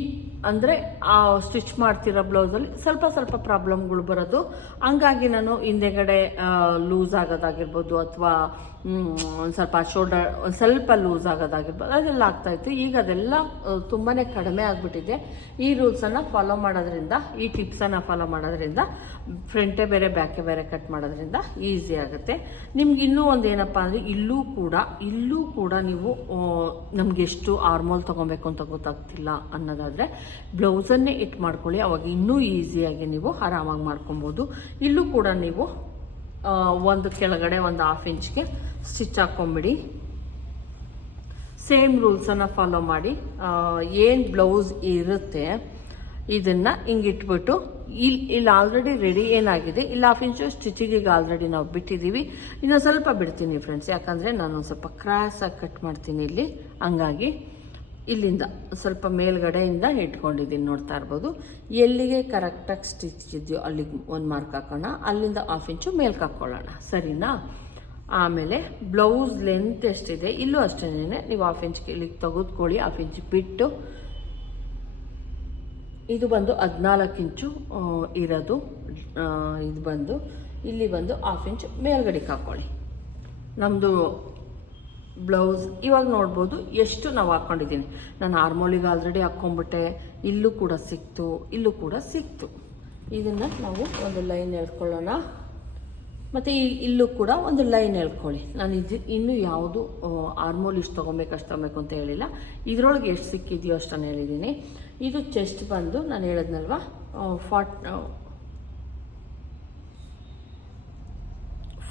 ಅಂದರೆ ಆ ಸ್ಟಿಚ್ ಮಾಡ್ತಿರೋ ಬ್ಲೌಸಲ್ಲಿ ಸ್ವಲ್ಪ ಸ್ವಲ್ಪ ಪ್ರಾಬ್ಲಮ್ಗಳು ಬರೋದು. ಹಂಗಾಗಿ ನಾನು ಹಿಂದೆಗಡೆ ಲೂಸ್ ಆಗೋದಾಗಿರ್ಬೋದು ಅಥವಾ ಒಂದು ಸ್ವಲ್ಪ ಶೋಲ್ಡರ್ ಸ್ವಲ್ಪ ಲೂಸ್ ಆಗೋದಾಗಿರ್ಬೋದು ಅದೆಲ್ಲ ಆಗ್ತಾಯಿತ್ತು ಈಗ ಅದೆಲ್ಲ ತುಂಬಾ ಕಡಿಮೆ ಆಗಿಬಿಟ್ಟಿದೆ. ಈ ರೂಲ್ಸನ್ನು ಫಾಲೋ ಮಾಡೋದ್ರಿಂದ, ಈ ಟಿಪ್ಸನ್ನು ಫಾಲೋ ಮಾಡೋದ್ರಿಂದ ಫ್ರಂಟೇ ಬೇರೆ ಬ್ಯಾಕೆ ಬೇರೆ ಕಟ್ ಮಾಡೋದ್ರಿಂದ ಈಸಿ ಆಗುತ್ತೆ. ನಿಮ್ಗೆ ಇನ್ನೂ ಒಂದು ಏನಪ್ಪ ಅಂದರೆ ಇಲ್ಲೂ ಕೂಡ ಇಲ್ಲೂ ಕೂಡ ನೀವು ನಮಗೆ ಎಷ್ಟು ಆರ್ಮೋಲ್ ತೊಗೊಬೇಕು ಅಂತ ಗೊತ್ತಾಗ್ತಿಲ್ಲ ಅನ್ನೋದಾದರೆ ಬ್ಲೌಸನ್ನೇ ಇಟ್ಟು ಮಾಡ್ಕೊಳ್ಳಿ. ಅವಾಗ ಇನ್ನೂ ಈಸಿಯಾಗಿ ನೀವು ಆರಾಮಾಗಿ ಮಾಡ್ಕೊಬೋದು. ಇಲ್ಲೂ ಕೂಡ ನೀವು ಒಂದು ಕೆಳಗಡೆ ಒಂದು ಹಾಫ್ ಇಂಚ್ಗೆ ಸ್ಟಿಚ್ ಹಾಕ್ಕೊಂಬಿಡಿ ಸೇಮ್ ರೂಲ್ಸನ್ನು ಫಾಲೋ ಮಾಡಿ. ಏನು ಬ್ಲೌಸ್ ಇರುತ್ತೆ, ಇದನ್ನು ಹಿಂಗಿಟ್ಬಿಟ್ಟು ಇಲ್ಲಿ ಇಲ್ಲಿ ಆಲ್ರೆಡಿ ರೆಡಿ ಏನಾಗಿದೆ ಇಲ್ಲಿ ಹಾಫ್ ಇಂಚು ಸ್ಟಿಚಿಗೆ ಆಲ್ರೆಡಿ ನಾವು ಬಿಟ್ಟಿದ್ದೀವಿ ಇನ್ನೊಂದು ಸ್ವಲ್ಪ ಬಿಡ್ತೀನಿ ಫ್ರೆಂಡ್ಸ್ ಯಾಕಂದರೆ ನಾನು ಸ್ವಲ್ಪ ಕ್ರಾಸಾಗಿ ಕಟ್ ಮಾಡ್ತೀನಿ ಇಲ್ಲಿ. ಹಂಗಾಗಿ ಇಲ್ಲಿಂದ ಸ್ವಲ್ಪ ಮೇಲ್ಗಡೆಯಿಂದ ಇಟ್ಕೊಂಡಿದ್ದೀನಿ ನೋಡ್ತಾ ಇರ್ಬೋದು. ಎಲ್ಲಿಗೆ ಕರೆಕ್ಟಾಗಿ ಸ್ಟಿಚ್ ಇದೆಯೋ ಅಲ್ಲಿಗೆ ಒಂದು ಮಾರ್ಕ್ ಹಾಕೋಣ, ಅಲ್ಲಿಂದ ಹಾಫ್ ಇಂಚು ಮೇಲ್ಗೆ ಹಾಕ್ಕೊಳ್ಳೋಣ ಸರಿನಾ? ಆಮೇಲೆ ಬ್ಲೌಸ್ ಲೆಂತ್ ಎಷ್ಟಿದೆ? ಇಲ್ಲೂ ಅಷ್ಟೇ ನೀವು ಹಾಫ್ ಇಂಚ್ ಇಲ್ಲಿಗೆ ತೆಗೆದುಕೊಳ್ಳಿ ಹಾಫ್ ಇಂಚ್ ಬಿಟ್ಟು. ಇದು ಬಂದು ಹದಿನಾಲ್ಕು ಇಂಚು ಇರೋದು ಇದು ಬಂದು, ಇಲ್ಲಿ ಬಂದು ಹಾಫ್ ಇಂಚ್ ಮೇಲ್ಗಡೆಗೆ ಹಾಕ್ಕೊಳ್ಳಿ ನಮ್ಮದು ಬ್ಲೌಸ್ ಇವಾಗ ನೋಡ್ಬೋದು ಎಷ್ಟು ನಾವು ಹಾಕ್ಕೊಂಡಿದ್ದೀನಿ ನಾನು ಆರ್ಮೋಲಿಗೆ ಆಲ್ರೆಡಿ ಹಾಕ್ಕೊಂಬಿಟ್ಟೆ ಇಲ್ಲೂ ಕೂಡ ಸಿಕ್ತು, ಇಲ್ಲೂ ಕೂಡ ಸಿಕ್ತು. ಇದನ್ನು ನಾವು ಒಂದು ಲೈನ್ ಎಳ್ಕೊಳ್ಳೋಣ ಮತ್ತು ಈ ಇಲ್ಲೂ ಕೂಡ ಒಂದು ಲೈನ್ ಎಳ್ಕೊಳ್ಳಿ ನಾನು ಇದು ಇನ್ನೂ ಯಾವುದು ಆರ್ಮೋಲ್ ಇಷ್ಟು ತೊಗೊಬೇಕು, ಅಷ್ಟು ತೊಗೊಬೇಕು ಅಂತ ಹೇಳಿಲ್ಲ. ಇದರೊಳಗೆ ಎಷ್ಟು ಸಿಕ್ಕಿದೆಯೋ ಅಷ್ಟನ್ನು ಹೇಳಿದ್ದೀನಿ. ಇದು ಚೆಸ್ಟ್ ಬಂದು ನಾನು ಹೇಳಿದ್ನಲ್ವ? ಫಾರ್ಟ್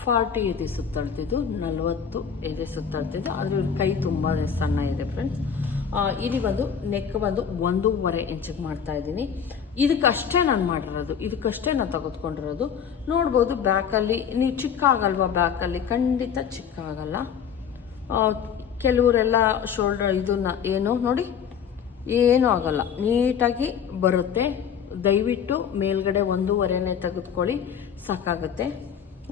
ಫಾರ್ಟಿ ಎದೆ ಸುತ್ತಳ್ತಿದ್ದು ನಲವತ್ತು ಎದೆ ಸುತ್ತಾಡ್ತಿದ್ದು ಆದರೆ ಇವ್ರ ಕೈ ತುಂಬ ಸಣ್ಣ ಇದೆ ಫ್ರೆಂಡ್ಸ್ ಇಲ್ಲಿ ಬಂದು ನೆಕ್ ಬಂದು ಒಂದೂವರೆ ಇಂಚಿಗೆ ಮಾಡ್ತಾ ಇದ್ದೀನಿ. ಇದಕ್ಕಷ್ಟೇ ನಾನು ಮಾಡಿರೋದು. ಇದಕ್ಕಷ್ಟೇ ನಾನು ತೆಗೆದುಕೊಂಡಿರೋದು. ನೋಡ್ಬೋದು ಬ್ಯಾಕಲ್ಲಿ ನೀವು ಚಿಕ್ಕ ಆಗಲ್ವಾ ಬ್ಯಾಕಲ್ಲಿ? ಖಂಡಿತ ಚಿಕ್ಕ ಆಗಲ್ಲ ಕೆಲವರೆಲ್ಲ ಶೋಲ್ಡರ್ ಇದನ್ನ ಏನು ನೋಡಿ? ಏನೂ ಆಗಲ್ಲ. ನೀಟಾಗಿ ಬರುತ್ತೆ. ದಯವಿಟ್ಟು ಮೇಲ್ಗಡೆ ಒಂದೂವರೆನೇ ತೆಗೆದುಕೊಳ್ಳಿ. ಸಾಕಾಗುತ್ತೆ.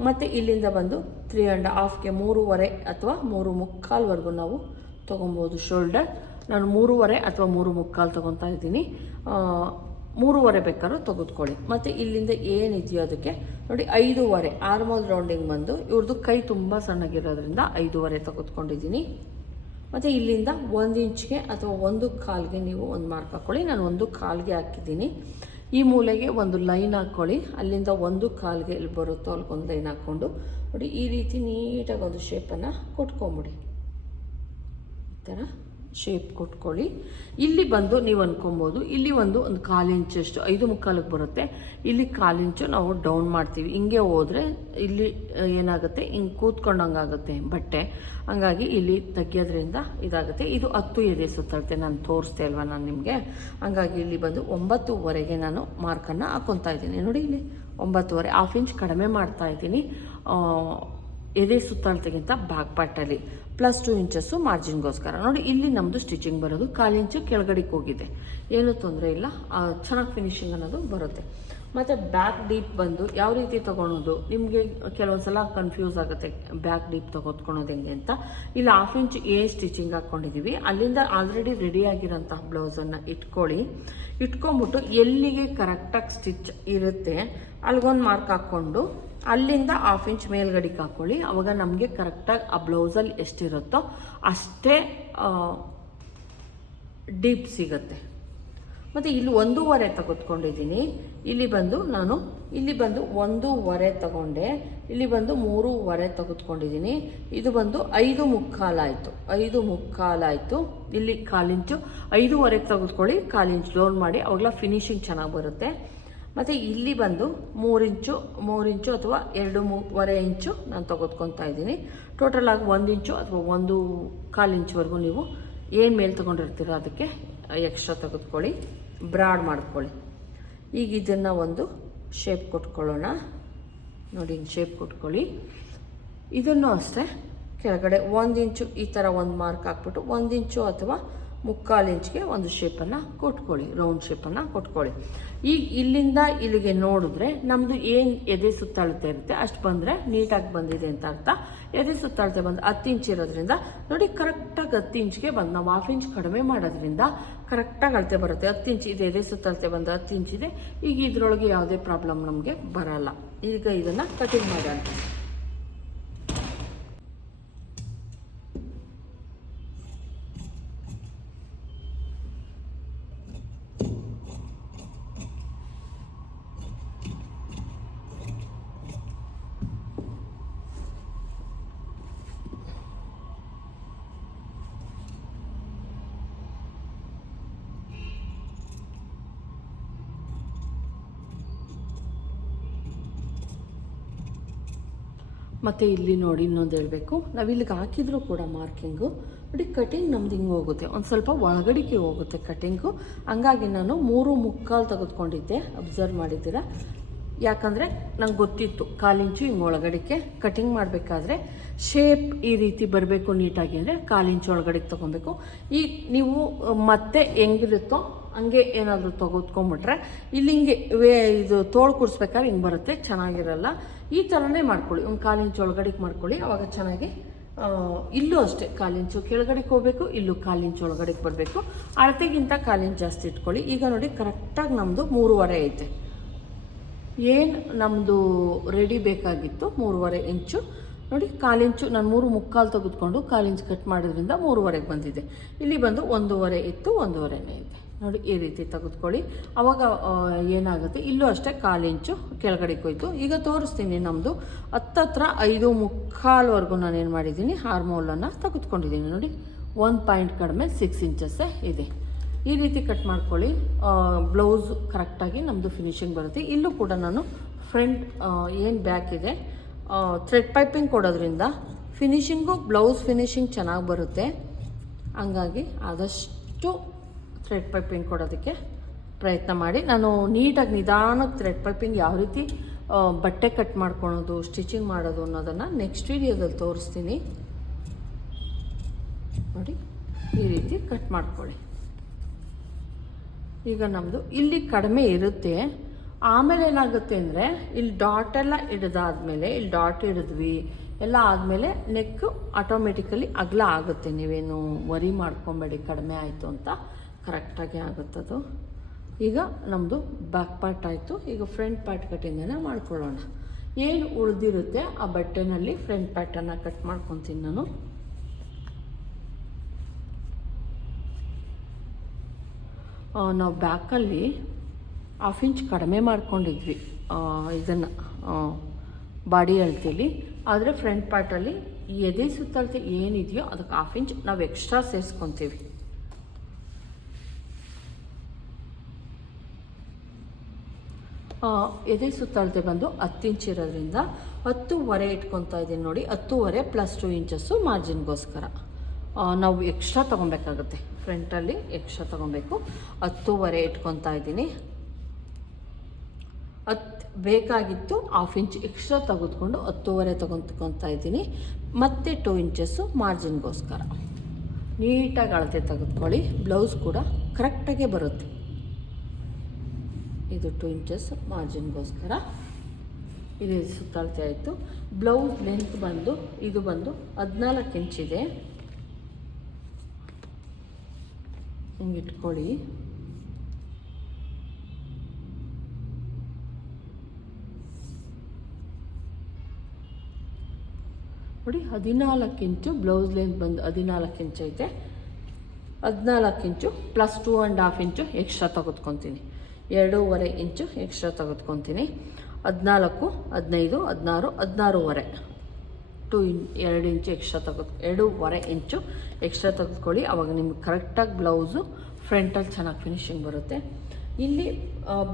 ಮತ್ತು ಇಲ್ಲಿಂದ ಬಂದು ತ್ರೀ ಆ್ಯಂಡ್ ಹಾಫ್ಗೆ ಮೂರುವರೆ ಅಥವಾ ಮೂರು ಮುಕ್ಕಾಲ್ವರೆಗೂ ನಾವು ತೊಗೊಬೋದು ಶೋಲ್ಡರ್ ನಾನು ಮೂರುವರೆ ಅಥವಾ ಮೂರು ಮುಕ್ಕಾಲು ತೊಗೊತಾ ಇದ್ದೀನಿ. ಮೂರುವರೆ ಬೇಕಾದ್ರೂ ತೆಗೆದುಕೊಳ್ಳಿ. ಮತ್ತು ಇಲ್ಲಿಂದ ಏನಿದೆಯೋ ಅದಕ್ಕೆ ನೋಡಿ ಐದೂವರೆ ಆರ್ಮೋಲ್ ರೌಂಡಿಂಗ್ ಬಂದು ಇವ್ರದ್ದು ಕೈ ತುಂಬ ಸಣ್ಣಗಿರೋದ್ರಿಂದ ಐದೂವರೆ ತೆಗೆದುಕೊಂಡಿದ್ದೀನಿ. ಮತ್ತು ಇಲ್ಲಿಂದ ಒಂದು ಇಂಚ್ಗೆ ಅಥವಾ ಒಂದು ಕಾಲಿಗೆ ನೀವು ಒಂದು ಮಾರ್ಕ್ ಹಾಕ್ಕೊಳ್ಳಿ ನಾನು ಒಂದು ಕಾಲಿಗೆ ಹಾಕಿದ್ದೀನಿ. ಈ ಮೂಲೆಗೆ ಒಂದು ಲೈನ್ ಹಾಕ್ಕೊಳ್ಳಿ ಅಲ್ಲಿಂದ ಒಂದು ಕಾಲ್ಗೆ ಎಲ್ಲಿ ಬರುತ್ತೋ ಅಲ್ಲಿಗೊಂದು ಲೈನ್ ಹಾಕ್ಕೊಂಡು ನೋಡಿ ಈ ರೀತಿ ನೀಟಾಗಿ ಒಂದು ಶೇಪನ್ನು ಕೊಟ್ಕೊಂಬಿಡಿ. ಈ ಥರ ಶೇಪ್ ಕೊಟ್ಕೊಳ್ಳಿ. ಇಲ್ಲಿ ಬಂದು ನೀವು ಅಂದ್ಕೊಬೋದು ಇಲ್ಲಿ ಒಂದು ಒಂದು ಕಾಲು ಇಂಚಷ್ಟು ಐದು ಮುಕ್ಕಾಲಿಗೆ ಬರುತ್ತೆ. ಇಲ್ಲಿ ಕಾಲು ಇಂಚು ನಾವು ಡೌನ್ ಮಾಡ್ತೀವಿ. ಹಿಂಗೆ ಹೋದರೆ ಇಲ್ಲಿ ಏನಾಗುತ್ತೆ? ಹಿಂಗೆ ಕೂತ್ಕೊಂಡಂಗೆ ಆಗುತ್ತೆ ಬಟ್ಟೆ. ಹಂಗಾಗಿ ಇಲ್ಲಿ ತೆಗಿಯೋದ್ರಿಂದ ಇದಾಗುತ್ತೆ. ಇದು ಹತ್ತು ಎದೆ ಸುತ್ತಳತೆ ನಾನು ತೋರಿಸ್ದೆ ಅಲ್ವಾ ನಾನು ನಿಮಗೆ? ಹಂಗಾಗಿ ಇಲ್ಲಿ ಬಂದು ಒಂಬತ್ತುವರೆಗೆ ನಾನು ಮಾರ್ಕನ್ನು ಹಾಕ್ಕೊತಾ ಇದ್ದೀನಿ. ನೋಡಿ ಇಲ್ಲಿ ಒಂಬತ್ತುವರೆ ಹಾಫ್ ಇಂಚ್ ಕಡಿಮೆ ಮಾಡ್ತಾ ಇದ್ದೀನಿ. ಎದೆ ಸುತ್ತಳತೆಗಿಂತ ಬ್ಯಾಕ್ ಪಾರ್ಟಲ್ಲಿ ಪ್ಲಸ್ ಟು ಇಂಚಸ್ಸು ಮಾರ್ಜಿನ್ಗೋಸ್ಕರ ನೋಡಿ, ಇಲ್ಲಿ ನಮ್ಮದು ಸ್ಟಿಚಿಂಗ್ ಬರೋದು. ಕಾಲು ಇಂಚು ಕೆಳಗಡೆಗೆ ಹೋಗಿದೆ. ಏನೂ ತೊಂದರೆ ಇಲ್ಲ. ಚೆನ್ನಾಗಿ ಫಿನಿಶಿಂಗ್ ಅನ್ನೋದು ಬರುತ್ತೆ. ಮತ್ತು ಬ್ಯಾಕ್ ಡೀಪ್ ಬಂದು ಯಾವ ರೀತಿ ತೊಗೊಳೋದು? ನಿಮಗೆ ಕೆಲವೊಂದು ಸಲ ಕನ್ಫ್ಯೂಸ್ ಆಗುತ್ತೆ. ಬ್ಯಾಕ್ ಡೀಪ್ ತೊಗೊತ್ಕೊಳೋದು ಹೆಂಗೆ ಅಂತ. ಇಲ್ಲಿ ಹಾಫ್ ಇಂಚ್ ಏ ಸ್ಟಿಚಿಂಗ್ ಹಾಕ್ಕೊಂಡಿದ್ದೀವಿ ಅಲ್ಲಿಂದ ಆಲ್ರೆಡಿ ರೆಡಿ ಆಗಿರೋಂತಹ ಬ್ಲೌಸನ್ನು ಇಟ್ಕೊಳ್ಳಿ. ಇಟ್ಕೊಂಬಿಟ್ಟು ಎಲ್ಲಿಗೆ ಕರೆಕ್ಟಾಗಿ ಸ್ಟಿಚ್ ಇರುತ್ತೆ, ಅಲ್ಗೊಂದು ಮಾರ್ಕ್ ಹಾಕ್ಕೊಂಡು ಅಲ್ಲಿಂದ ಹಾಫ್ ಇಂಚ್ ಮೇಲ್ಗಡೆಗೆ ಹಾಕ್ಕೊಳ್ಳಿ ಅವಾಗ ನಮಗೆ ಕರೆಕ್ಟಾಗಿ ಆ ಬ್ಲೌಸಲ್ಲಿ ಎಷ್ಟಿರುತ್ತೋ ಅಷ್ಟೇ ಡೀಪ್ ಸಿಗುತ್ತೆ. ಮತ್ತು ಇಲ್ಲಿ ಒಂದೂವರೆ ತೆಗೆದುಕೊಂಡಿದ್ದೀನಿ. ಇಲ್ಲಿ ಬಂದು ನಾನು, ಇಲ್ಲಿ ಬಂದು ಒಂದೂವರೆ ತಗೊಂಡೆ. ಇಲ್ಲಿ ಬಂದು ಮೂರುವರೆ ತೆಗೆದುಕೊಂಡಿದ್ದೀನಿ. ಇದು ಬಂದು ಐದು ಮುಕ್ಕಾಲಾಯಿತು ಐದು ಮುಕ್ಕಾಲಾಯಿತು ಇಲ್ಲಿ ಕಾಲಿಂಚು ಐದೂವರೆಗೆ ತೆಗೆದುಕೊಳ್ಳಿ. ಕಾಲಿಂಚು ಲೋನ್ ಮಾಡಿ. ಅವಾಗಲ ಫಿನಿಶಿಂಗ್ ಚೆನ್ನಾಗಿ ಬರುತ್ತೆ. ಮತ್ತು ಇಲ್ಲಿ ಬಂದು ಮೂರು ಇಂಚು ಮೂರು ಇಂಚು ಅಥವಾ ಎರಡು ಮೂವರೆ ಇಂಚು ನಾನು ತೆಗೆದುಕೊತಾ ಇದ್ದೀನಿ. ಟೋಟಲ್ ಆಗಿ ಒಂದು ಇಂಚು ಅಥವಾ ಒಂದು ಕಾಲು ಇಂಚುವರೆಗೂ ನೀವು ಏನು ಮೇಲೆ ತೊಗೊಂಡಿರ್ತೀರೋ ಅದಕ್ಕೆ ಎಕ್ಸ್ಟ್ರಾ ತೆಗೆದುಕೊಳ್ಳಿ ಬ್ರಾಡ್ ಮಾಡ್ಕೊಳ್ಳಿ. ಈಗ ಇದನ್ನು ಒಂದು ಶೇಪ್ ಕೊಟ್ಕೊಳ್ಳೋಣ. ನೋಡಿ ಹಿಂಗೆ ಶೇಪ್ ಕೊಟ್ಕೊಳ್ಳಿ. ಇದನ್ನು ಅಷ್ಟೇ, ಕೆಳಗಡೆ ಒಂದು ಇಂಚು ಈ ಥರ ಒಂದು ಮಾರ್ಕ್ ಹಾಕ್ಬಿಟ್ಟು ಒಂದು ಇಂಚು ಅಥವಾ ಮುಕ್ಕಾಲು ಇಂಚ್ಗೆ ಒಂದು ಶೇಪನ್ನು ಕೊಟ್ಕೊಳ್ಳಿ ರೌಂಡ್ ಶೇಪನ್ನು ಕೊಟ್ಕೊಳ್ಳಿ. ಈಗ ಇಲ್ಲಿಂದ ಇಲ್ಲಿಗೆ ನೋಡಿದ್ರೆ ನಮ್ಮದು ಏನು ಎದೆ ಸುತ್ತಾಳುತ್ತೆ ಇರುತ್ತೆ, ಅಷ್ಟು ಬಂದರೆ ನೀಟಾಗಿ ಬಂದಿದೆ ಅಂತ ಅರ್ಥ. ಎದೆ ಸುತ್ತಾಳುತ್ತೆ ಬಂದು ಹತ್ತು ಇಂಚ್ ಇರೋದ್ರಿಂದ, ನೋಡಿ ಕರೆಕ್ಟಾಗಿ ಹತ್ತು ಇಂಚ್ಗೆ ಬಂದು, ನಾವು ಹಾಫ್ ಇಂಚ್ ಕಡಿಮೆ ಮಾಡೋದ್ರಿಂದ ಕರೆಕ್ಟಾಗಿ ಅಳತೆ ಬರುತ್ತೆ. ಹತ್ತು ಇಂಚ್ ಇದೆ, ಎದೆ ಸುತ್ತಳತೆ ಬಂದು ಹತ್ತು ಇದೆ, ಈಗ ಇದರೊಳಗೆ ಯಾವುದೇ ಪ್ರಾಬ್ಲಮ್ ನಮಗೆ ಬರಲ್ಲ. ಈಗ ಇದನ್ನು ಕಟಿಂಗ್ ಮಾಡೋಣ. ಮತ್ತು ಇಲ್ಲಿ ನೋಡಿ ಇನ್ನೊಂದು ಹೇಳಬೇಕು. ನಾವು ಇಲ್ಲಿಗೆ ಹಾಕಿದರೂ ಕೂಡ ಮಾರ್ಕಿಂಗು ನೋಡಿ ಕಟಿಂಗ್ ನಮ್ದು ಹಿಂಗೆ ಹೋಗುತ್ತೆ. ಒಂದು ಸ್ವಲ್ಪ ಒಳಗಡಿಕೆ ಹೋಗುತ್ತೆ ಕಟಿಂಗು ಹಂಗಾಗಿ ನಾನು ಮೂರು ಮುಕ್ಕಾಲು ತೆಗೆದುಕೊಂಡಿದ್ದೆ. ಅಬ್ಸರ್ವ್ ಮಾಡಿದ್ದೀರ? ಯಾಕಂದರೆ ನಂಗೆ ಗೊತ್ತಿತ್ತು ಕಾಲಿಂಚು ಹಿಂಗೆ ಒಳಗಡಿಕೆ ಕಟಿಂಗ್ ಮಾಡಬೇಕಾದ್ರೆ ಶೇಪ್ ಈ ರೀತಿ ಬರಬೇಕು ನೀಟಾಗಿ ಅಂದರೆ ಕಾಲಿಂಚು ಒಳಗಡೆಗೆ ತೊಗೊಬೇಕು. ಈ ನೀವು ಮತ್ತೆ ಹೆಂಗಿರುತ್ತೋ ಹಂಗೆ ಏನಾದರೂ ತೆಗೆದುಕೊಂಬಿಟ್ರೆ ಇಲ್ಲಿ ಹಿಂಗೆ ವೇ ಇದು ತೋಳು ಕೂಡಿಸ್ಬೇಕಾದ್ರೆ ಹಿಂಗೆ ಬರುತ್ತೆ. ಚೆನ್ನಾಗಿರಲ್ಲ. ಈ ಥರನೇ ಮಾಡ್ಕೊಳ್ಳಿ. ಒಂದು ಕಾಲು ಇಂಚು ಒಳಗಡೆಗೆ ಮಾಡ್ಕೊಳ್ಳಿ. ಆವಾಗ ಚೆನ್ನಾಗಿ ಇಲ್ಲೂ ಅಷ್ಟೇ ಕಾಲಿಂಚು ಕೆಳಗಡೆಗೆ ಹೋಗಬೇಕು, ಇಲ್ಲೂ ಕಾಲಿಂಚು ಒಳಗಡೆಗೆ ಬರಬೇಕು. ಅಳತೆಗಿಂತ ಕಾಲಿಂಚು ಜಾಸ್ತಿ ಇಟ್ಕೊಳ್ಳಿ. ಈಗ ನೋಡಿ, ಕರೆಕ್ಟಾಗಿ ನಮ್ಮದು ಮೂರುವರೆ ಐತೆ. ಏನು ನಮ್ಮದು ರೆಡಿ ಬೇಕಾಗಿತ್ತು? ಮೂರುವರೆ ಇಂಚು. ನೋಡಿ ಕಾಲಿಂಚು ನಾನು ಮೂರು ಮುಕ್ಕಾಲು ತೆಗೆದುಕೊಂಡು ಕಾಲಿಂಚು ಕಟ್ ಮಾಡೋದ್ರಿಂದ ಮೂರುವರೆಗೆ ಬಂದಿದೆ. ಇಲ್ಲಿ ಬಂದು ಒಂದೂವರೆ ಇತ್ತು, ಒಂದೂವರೆನೇ ಇದೆ. ನೋಡಿ ಈ ರೀತಿ ತೆಗೆದುಕೊಳ್ಳಿ. ಅವಾಗ ಏನಾಗುತ್ತೆ? ಇಲ್ಲೂ ಅಷ್ಟೇ ಕಾಲು ಇಂಚು ಕೆಳಗಡೆ ಕೊಯ್ತು ಈಗ ತೋರಿಸ್ತೀನಿ ನಮ್ಮದು ಹತ್ತತ್ರ ಐದು ಮುಕ್ಕಾಲ್ವರೆಗೂ ನಾನು ಏನು ಮಾಡಿದ್ದೀನಿ? ಹಾರ್ಮೋಲನ್ನು ತೆಗೆದುಕೊಂಡಿದ್ದೀನಿ ನೋಡಿ. ಒಂದು ಪಾಯಿಂಟ್ ಕಡಿಮೆ ಸಿಕ್ಸ್ ಇಂಚಸ್ಸೇ ಇದೆ. ಈ ರೀತಿ ಕಟ್ ಮಾಡ್ಕೊಳ್ಳಿ. ಬ್ಲೌಸ್ ಕರೆಕ್ಟಾಗಿ ನಮ್ಮದು ಫಿನಿಶಿಂಗ್ ಬರುತ್ತೆ. ಇಲ್ಲೂ ಕೂಡ ನಾನು ಫ್ರಂಟ್ ಏನು ಬ್ಯಾಕ್ ಇದೆ? ಥ್ರೆಡ್ ಪೈಪಿಂಗ್ ಕೊಡೋದ್ರಿಂದ ಫಿನಿಶಿಂಗು ಬ್ಲೌಸ್ ಫಿನಿಶಿಂಗ್ ಚೆನ್ನಾಗಿ ಬರುತ್ತೆ. ಹಂಗಾಗಿ ಆದಷ್ಟು ಥ್ರೆಡ್ ಪೈಪಿಂಗ್ ಕೊಡೋದಕ್ಕೆ ಪ್ರಯತ್ನ ಮಾಡಿ. ನಾನು ನೀಟಾಗಿ ನಿಧಾನಕ್ಕೆ ಥ್ರೆಡ್ ಪೈಪಿಂಗ್ ಯಾವ ರೀತಿ ಬಟ್ಟೆ ಕಟ್ ಮಾಡ್ಕೊಳೋದು ಸ್ಟಿಚಿಂಗ್ ಮಾಡೋದು ಅನ್ನೋದನ್ನು ನೆಕ್ಸ್ಟ್ ವೀಡಿಯೋದಲ್ಲಿ ತೋರಿಸ್ತೀನಿ. ನೋಡಿ, ಈ ರೀತಿ ಕಟ್ ಮಾಡ್ಕೊಳ್ಳಿ. ಈಗ ನಮ್ಮದು ಇಲ್ಲಿ ಕಡಿಮೆ ಇರುತ್ತೆ. ಆಮೇಲೆ ಏನಾಗುತ್ತೆ ಅಂದರೆ, ಇಲ್ಲಿ ಡಾಟ್ ಎಲ್ಲ ಹಿಡಿದಾದ್ಮೇಲೆ, ಇಲ್ಲಿ ಡಾಟ್ ಹಿಡಿದ್ವಿ, ಎಲ್ಲ ಆದಮೇಲೆ ನೆಕ್ಕು ಆಟೋಮೆಟಿಕಲಿ ಅಗಲ ಆಗುತ್ತೆ. ನೀವೇನು ವರಿ ಮಾಡ್ಕೊಬೇಡಿ, ಕಡಿಮೆ ಆಯಿತು ಅಂತ. ಕರೆಕ್ಟಾಗಿ ಆಗುತ್ತದು. ಈಗ ನಮ್ಮದು ಬ್ಯಾಕ್ ಪಾರ್ಟ್ ಆಯಿತು. ಈಗ ಫ್ರಂಟ್ ಪಾರ್ಟ್ ಕಟ್ಟಿಂದನೇ ಮಾಡ್ಕೊಳ್ಳೋಣ. ಏನು ಉಳಿದಿರುತ್ತೆ ಆ ಬಟ್ಟೆನಲ್ಲಿ ಫ್ರಂಟ್ ಪ್ಯಾಟನ್ನು ಕಟ್ ಮಾಡ್ಕೊತೀನಿ ನಾನು. ನಾವು ಬ್ಯಾಕಲ್ಲಿ ಹಾಫ್ ಇಂಚ್ ಕಡಿಮೆ ಮಾಡ್ಕೊಂಡಿದ್ವಿ. ಇದನ್ನು ಬಾಡಿ ಅಳ್ತೀಲಿ. ಆದರೆ ಫ್ರಂಟ್ ಪಾರ್ಟಲ್ಲಿ ಎದೆ ಸುತ್ತಳತೆ ಏನಿದೆಯೋ ಅದಕ್ಕೆ ಹಾಫ್ ಇಂಚ್ ನಾವು ಎಕ್ಸ್ಟ್ರಾ ಸೇರಿಸ್ಕೊತೀವಿ. ಎದೆ ಸುತ್ತಳತೆ ಬಂದು ಹತ್ತು ಇಂಚ್ ಇರೋದ್ರಿಂದ ಹತ್ತೂವರೆ ಇಟ್ಕೊತಾ ಇದ್ದೀನಿ ನೋಡಿ, ಹತ್ತೂವರೆ ಪ್ಲಸ್ ಟೂ ಇಂಚಸ್ಸು ಮಾರ್ಜಿನ್ಗೋಸ್ಕರ ನಾವು ಎಕ್ಸ್ಟ್ರಾ ತೊಗೊಬೇಕಾಗುತ್ತೆ. ಫ್ರಂಟಲ್ಲಿ ಎಕ್ಸ್ಟ್ರಾ ತೊಗೊಬೇಕು. ಹತ್ತೂವರೆ ಇಟ್ಕೊತಾ ಇದ್ದೀನಿ. ಹತ್ತು ಬೇಕಾಗಿತ್ತು ಹಾಫ್ ಇಂಚ್ ಎಕ್ಸ್ಟ್ರಾ ತೆಗೆದುಕೊಂಡು ಹತ್ತೂವರೆ ತಗೊಂಡ್ಕೊತಾ ಇದ್ದೀನಿ. ಮತ್ತೆ ಟೂ ಇಂಚಸ್ಸು ಮಾರ್ಜಿನ್ಗೋಸ್ಕರ ನೀಟಾಗಿ ಅಳತೆ ತೆಗೆದುಕೊಳ್ಳಿ. ಬ್ಲೌಸ್ ಕೂಡ ಕರೆಕ್ಟಾಗೇ ಬರುತ್ತೆ. ಇದು ಟು ಇಂಚಸ್ ಮಾರ್ಜಿನ್ಗೋಸ್ಕರ ಇದು ಸುತ್ತಳತೆ ಆಯಿತು ಬ್ಲೌಸ್ ಲೆಂತ್ ಬಂದು, ಇದು ಬಂದು ಹದಿನಾಲ್ಕು ಇಂಚಿದೆ ಹಿಂಗೆ ಇಟ್ಕೊಳ್ಳಿ. ನೋಡಿ, ಹದಿನಾಲ್ಕು ಇಂಚು ಬ್ಲೌಸ್ ಲೆಂತ್ ಬಂದು ಹದಿನಾಲ್ಕು ಇಂಚ್ ಐತೆ. ಹದಿನಾಲ್ಕು inch plus two and half inch extra ತೆಗೆದುಕೊತೀನಿ. ಎರಡೂವರೆ ಇಂಚು ಎಕ್ಸ್ಟ್ರಾ ತೆಗೆದುಕೊತೀನಿ. ಹದಿನಾಲ್ಕು, ಹದಿನೈದು, ಹದಿನಾರು, ಹದಿನಾರೂವರೆ. ಟು ಇನ್, ಎರಡು ಇಂಚು ಎಕ್ಸ್ಟ್ರಾ ತೆಗೆದು, ಎರಡೂವರೆ ಇಂಚು ಎಕ್ಸ್ಟ್ರಾ ತೆಗೆದುಕೊಳ್ಳಿ. ಅವಾಗ ನಿಮ್ಗೆ ಕರೆಕ್ಟಾಗಿ ಬ್ಲೌಸು ಫ್ರಂಟಲ್ಲಿ ಚೆನ್ನಾಗಿ ಫಿನಿಶಿಂಗ್ ಬರುತ್ತೆ. ಇಲ್ಲಿ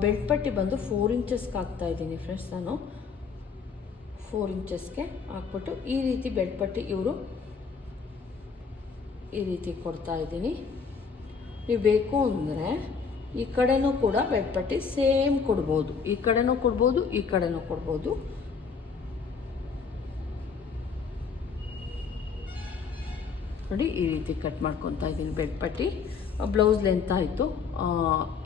ಬೆಲ್ಟ್ ಪಟ್ಟಿ ಬಂದು ಫೋರ್ ಇಂಚಸ್ಗೆ ಹಾಕ್ತಾ ಇದ್ದೀನಿ ಫ್ರೆಂಡ್ಸ್ ನಾನು. ಫೋರ್ ಇಂಚಸ್ಗೆ ಹಾಕ್ಬಿಟ್ಟು ಈ ರೀತಿ ಬೆಲ್ಟ್ ಪಟ್ಟಿ ಇವರು ಈ ರೀತಿ ಕೊಡ್ತಾ ಇದ್ದೀನಿ. ನೀವು ಬೇಕು ಅಂದರೆ ಈ ಕಡೆನೂ ಕೂಡ ಬೆಡ್ ಪಟ್ಟಿ ಸೇಮ್ ಕೊಡ್ಬೋದು. ಈ ಕಡೆನೂ ಕೊಡ್ಬೋದು, ಈ ಕಡೆನೂ ಕೊಡ್ಬೋದು. ನೋಡಿ, ಈ ರೀತಿ ಕಟ್ ಮಾಡ್ಕೊತಾ ಇದ್ದೀನಿ ಬೆಡ್ ಪಟ್ಟಿ. ಬ್ಲೌಸ್ ಲೆಂತ್ ಆಯಿತು.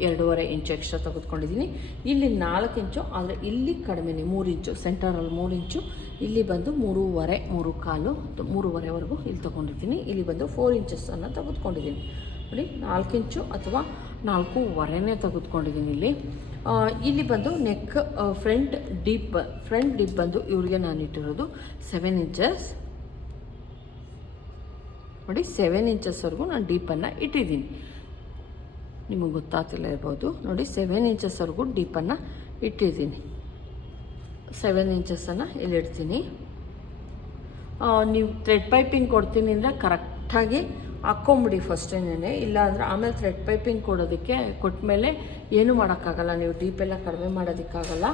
ಎರಡೂವರೆ ಇಂಚು ಎಕ್ಸ್ಟ್ರಾ ತೆಗೆದುಕೊಂಡಿದ್ದೀನಿ. ಇಲ್ಲಿ ನಾಲ್ಕು ಇಂಚು ಆದರೆ ಇಲ್ಲಿ ಕಡಿಮೆನೆ ಮೂರು ಇಂಚು ಸೆಂಟರಲ್ಲಿ ಮೂರು ಇಂಚು ಇಲ್ಲಿ ಬಂದು ಮೂರುವರೆ, ಮೂರು ಕಾಲು ಮೂರುವರೆವರೆಗೂ ಇಲ್ಲಿ ತೊಗೊಂಡಿದ್ದೀನಿ ಇಲ್ಲಿ ಬಂದು ಫೋರ್ ಇಂಚಸ್ಸನ್ನು ತೆಗೆದುಕೊಂಡಿದ್ದೀನಿ. ನೋಡಿ, ನಾಲ್ಕು ಇಂಚು ಅಥವಾ ನಾಲ್ಕೂವರೆನೇ ತೆಗೆದುಕೊಂಡಿದ್ದೀನಿ ಇಲ್ಲಿ. ಇಲ್ಲಿ ಬಂದು neck front deep front deep ಬಂದು ಇವರಿಗೆ ನಾನು ಇಟ್ಟಿರೋದು ಸೆವೆನ್ ಇಂಚಸ್ ನೋಡಿ ಸೆವೆನ್ ಇಂಚಸ್ವರೆಗೂ ನಾನು ಡೀಪನ್ನು ಇಟ್ಟಿದ್ದೀನಿ. ನಿಮಗೆ ಗೊತ್ತಾಗ್ತಿಲ್ಲ ಇರ್ಬೋದು. ನೋಡಿ ಸೆವೆನ್ ಇಂಚಸ್ವರೆಗೂ ಡೀಪನ್ನು ಇಟ್ಟಿದ್ದೀನಿ. ಸೆವೆನ್ ಇಂಚಸನ್ನು ಇಲ್ಲಿ ಇಡ್ತೀನಿ. ನೀವು ಥ್ರೆಡ್ ಪೈಪಿಂಗ್ ಕೊಡ್ತೀನಿ ಅಂದರೆ ಕರೆಕ್ಟಾಗಿ ಹಾಕ್ಕೊಂಬಿಡಿ ಇಲ್ಲ ಅಂದರೆ ಆಮೇಲೆ ಥ್ರೆಡ್ ಪೈಪಿಂಗ್ ಕೊಡೋದಕ್ಕೆ ಕೊಟ್ಮೇಲೆ ಏನೂ ಮಾಡೋಕ್ಕಾಗಲ್ಲ. ನೀವು ಡೀಪೆಲ್ಲ ಕಡಿಮೆ ಮಾಡೋದಕ್ಕಾಗಲ್ಲ.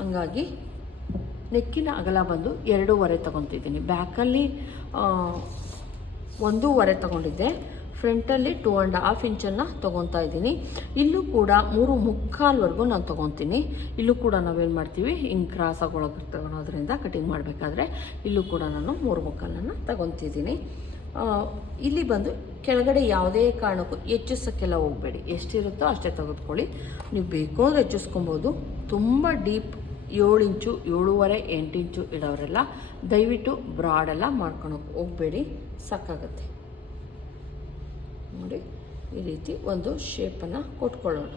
ಹಂಗಾಗಿ ನೆಕ್ಕಿನ ಅಗಲ ಬಂದು ಎರಡೂವರೆ ತೊಗೊತಿದ್ದೀನಿ. ಬ್ಯಾಕಲ್ಲಿ ಒಂದೂವರೆ ತೊಗೊಂಡಿದ್ದೆ. ಫ್ರಂಟಲ್ಲಿ ಟೂ ಆ್ಯಂಡ್ ಹಾಫ್ ಇಂಚನ್ನು ತೊಗೊತಾ ಇದ್ದೀನಿ. ಇಲ್ಲೂ ಕೂಡ ಮೂರು ಮುಕ್ಕಾಲ್ವರೆಗೂ ನಾನು ತೊಗೊತೀನಿ. ಇಲ್ಲೂ ಕೂಡ ನಾವೇನು ಮಾಡ್ತೀವಿ? ಹಿಂಗೆ ಕ್ರಾಸ್ ಆಗೋಳೋದ್ರಿಂದ ಕಟಿಂಗ್ ಮಾಡಬೇಕಾದ್ರೆ ಇಲ್ಲೂ ಕೂಡ ನಾನು ಮೂರು ಮುಕ್ಕಾಲನ್ನು ತೊಗೊತಿದ್ದೀನಿ. ಇಲ್ಲಿ ಬಂದು ಕೆಳಗಡೆ ಯಾವುದೇ ಕಾರಣಕ್ಕೂ ಹೆಚ್ಚಿಸೋಕ್ಕೆಲ್ಲ ಹೋಗಬೇಡಿ. ಎಷ್ಟಿರುತ್ತೋ ಅಷ್ಟೇ ತೆಗೆದುಕೊಳ್ಳಿ. ನೀವು ಬೇಕು ಅಂದರೆ ಹೆಚ್ಚಿಸ್ಕೊಬೋದು ತುಂಬ ಡೀಪ್ ಏಳು ಇಂಚು ಏಳೂವರೆ, ಎಂಟು ಇಂಚು ಇಡೋರೆಲ್ಲ ದಯವಿಟ್ಟು ಬ್ರಾಡೆಲ್ಲ ಮಾಡ್ಕೊಂಡು ಹೋಗಬೇಡಿ. ಸಾಕಾಗುತ್ತೆ. ನೋಡಿ, ಈ ರೀತಿ ಒಂದು ಶೇಪನ್ನು ಕೊಟ್ಕೊಳ್ಳೋಣ.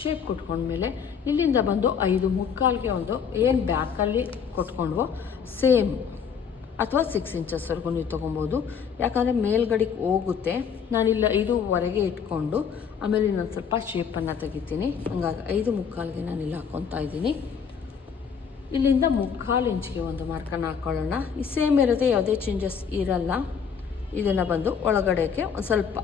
ಶೇಪ್ ಕೊಟ್ಕೊಂಡ್ಮೇಲೆ ಇಲ್ಲಿಂದ ಬಂದು ಐದು ಮುಕ್ಕಾಲ್ಗೆ ಒಂದು ಏನು ಬ್ಯಾಕಲ್ಲಿ ಕೊಟ್ಕೊಂಡ್ವೋ ಸೇಮ್ ಅಥವಾ ಸಿಕ್ಸ್ ಇಂಚಸ್ವರೆಗೂ ನೀವು ತೊಗೊಬೋದು. ಯಾಕಂದರೆ ಮೇಲ್ಗಡೆಗೆ ಹೋಗುತ್ತೆ. ನಾನಿಲ್ಲ ಐದೂವರೆಗೆ ಇಟ್ಕೊಂಡು ಆಮೇಲೆ ಇನ್ನೊಂದು ಸ್ವಲ್ಪ ಶೇಪನ್ನು ತೆಗಿತೀನಿ. ಹಂಗಾಗಿ ಐದು ಮುಕ್ಕಾಲ್ಗೆ ನಾನು ಇಲ್ಲಿ ಹಾಕ್ಕೊತಾ ಇದ್ದೀನಿ. ಇಲ್ಲಿಂದ ಮುಕ್ಕಾಲು ಇಂಚಿಗೆ ಒಂದು ಮಾರ್ಕನ್ನು ಹಾಕ್ಕೊಳ್ಳೋಣ ಈ ಸೇಮ್ ಇರೋದೇ ಯಾವುದೇ ಚೇಂಜಸ್ ಇರಲ್ಲ. ಇದನ್ನು ಬಂದು ಒಳಗಡೆಗೆ ಒಂದು ಸ್ವಲ್ಪ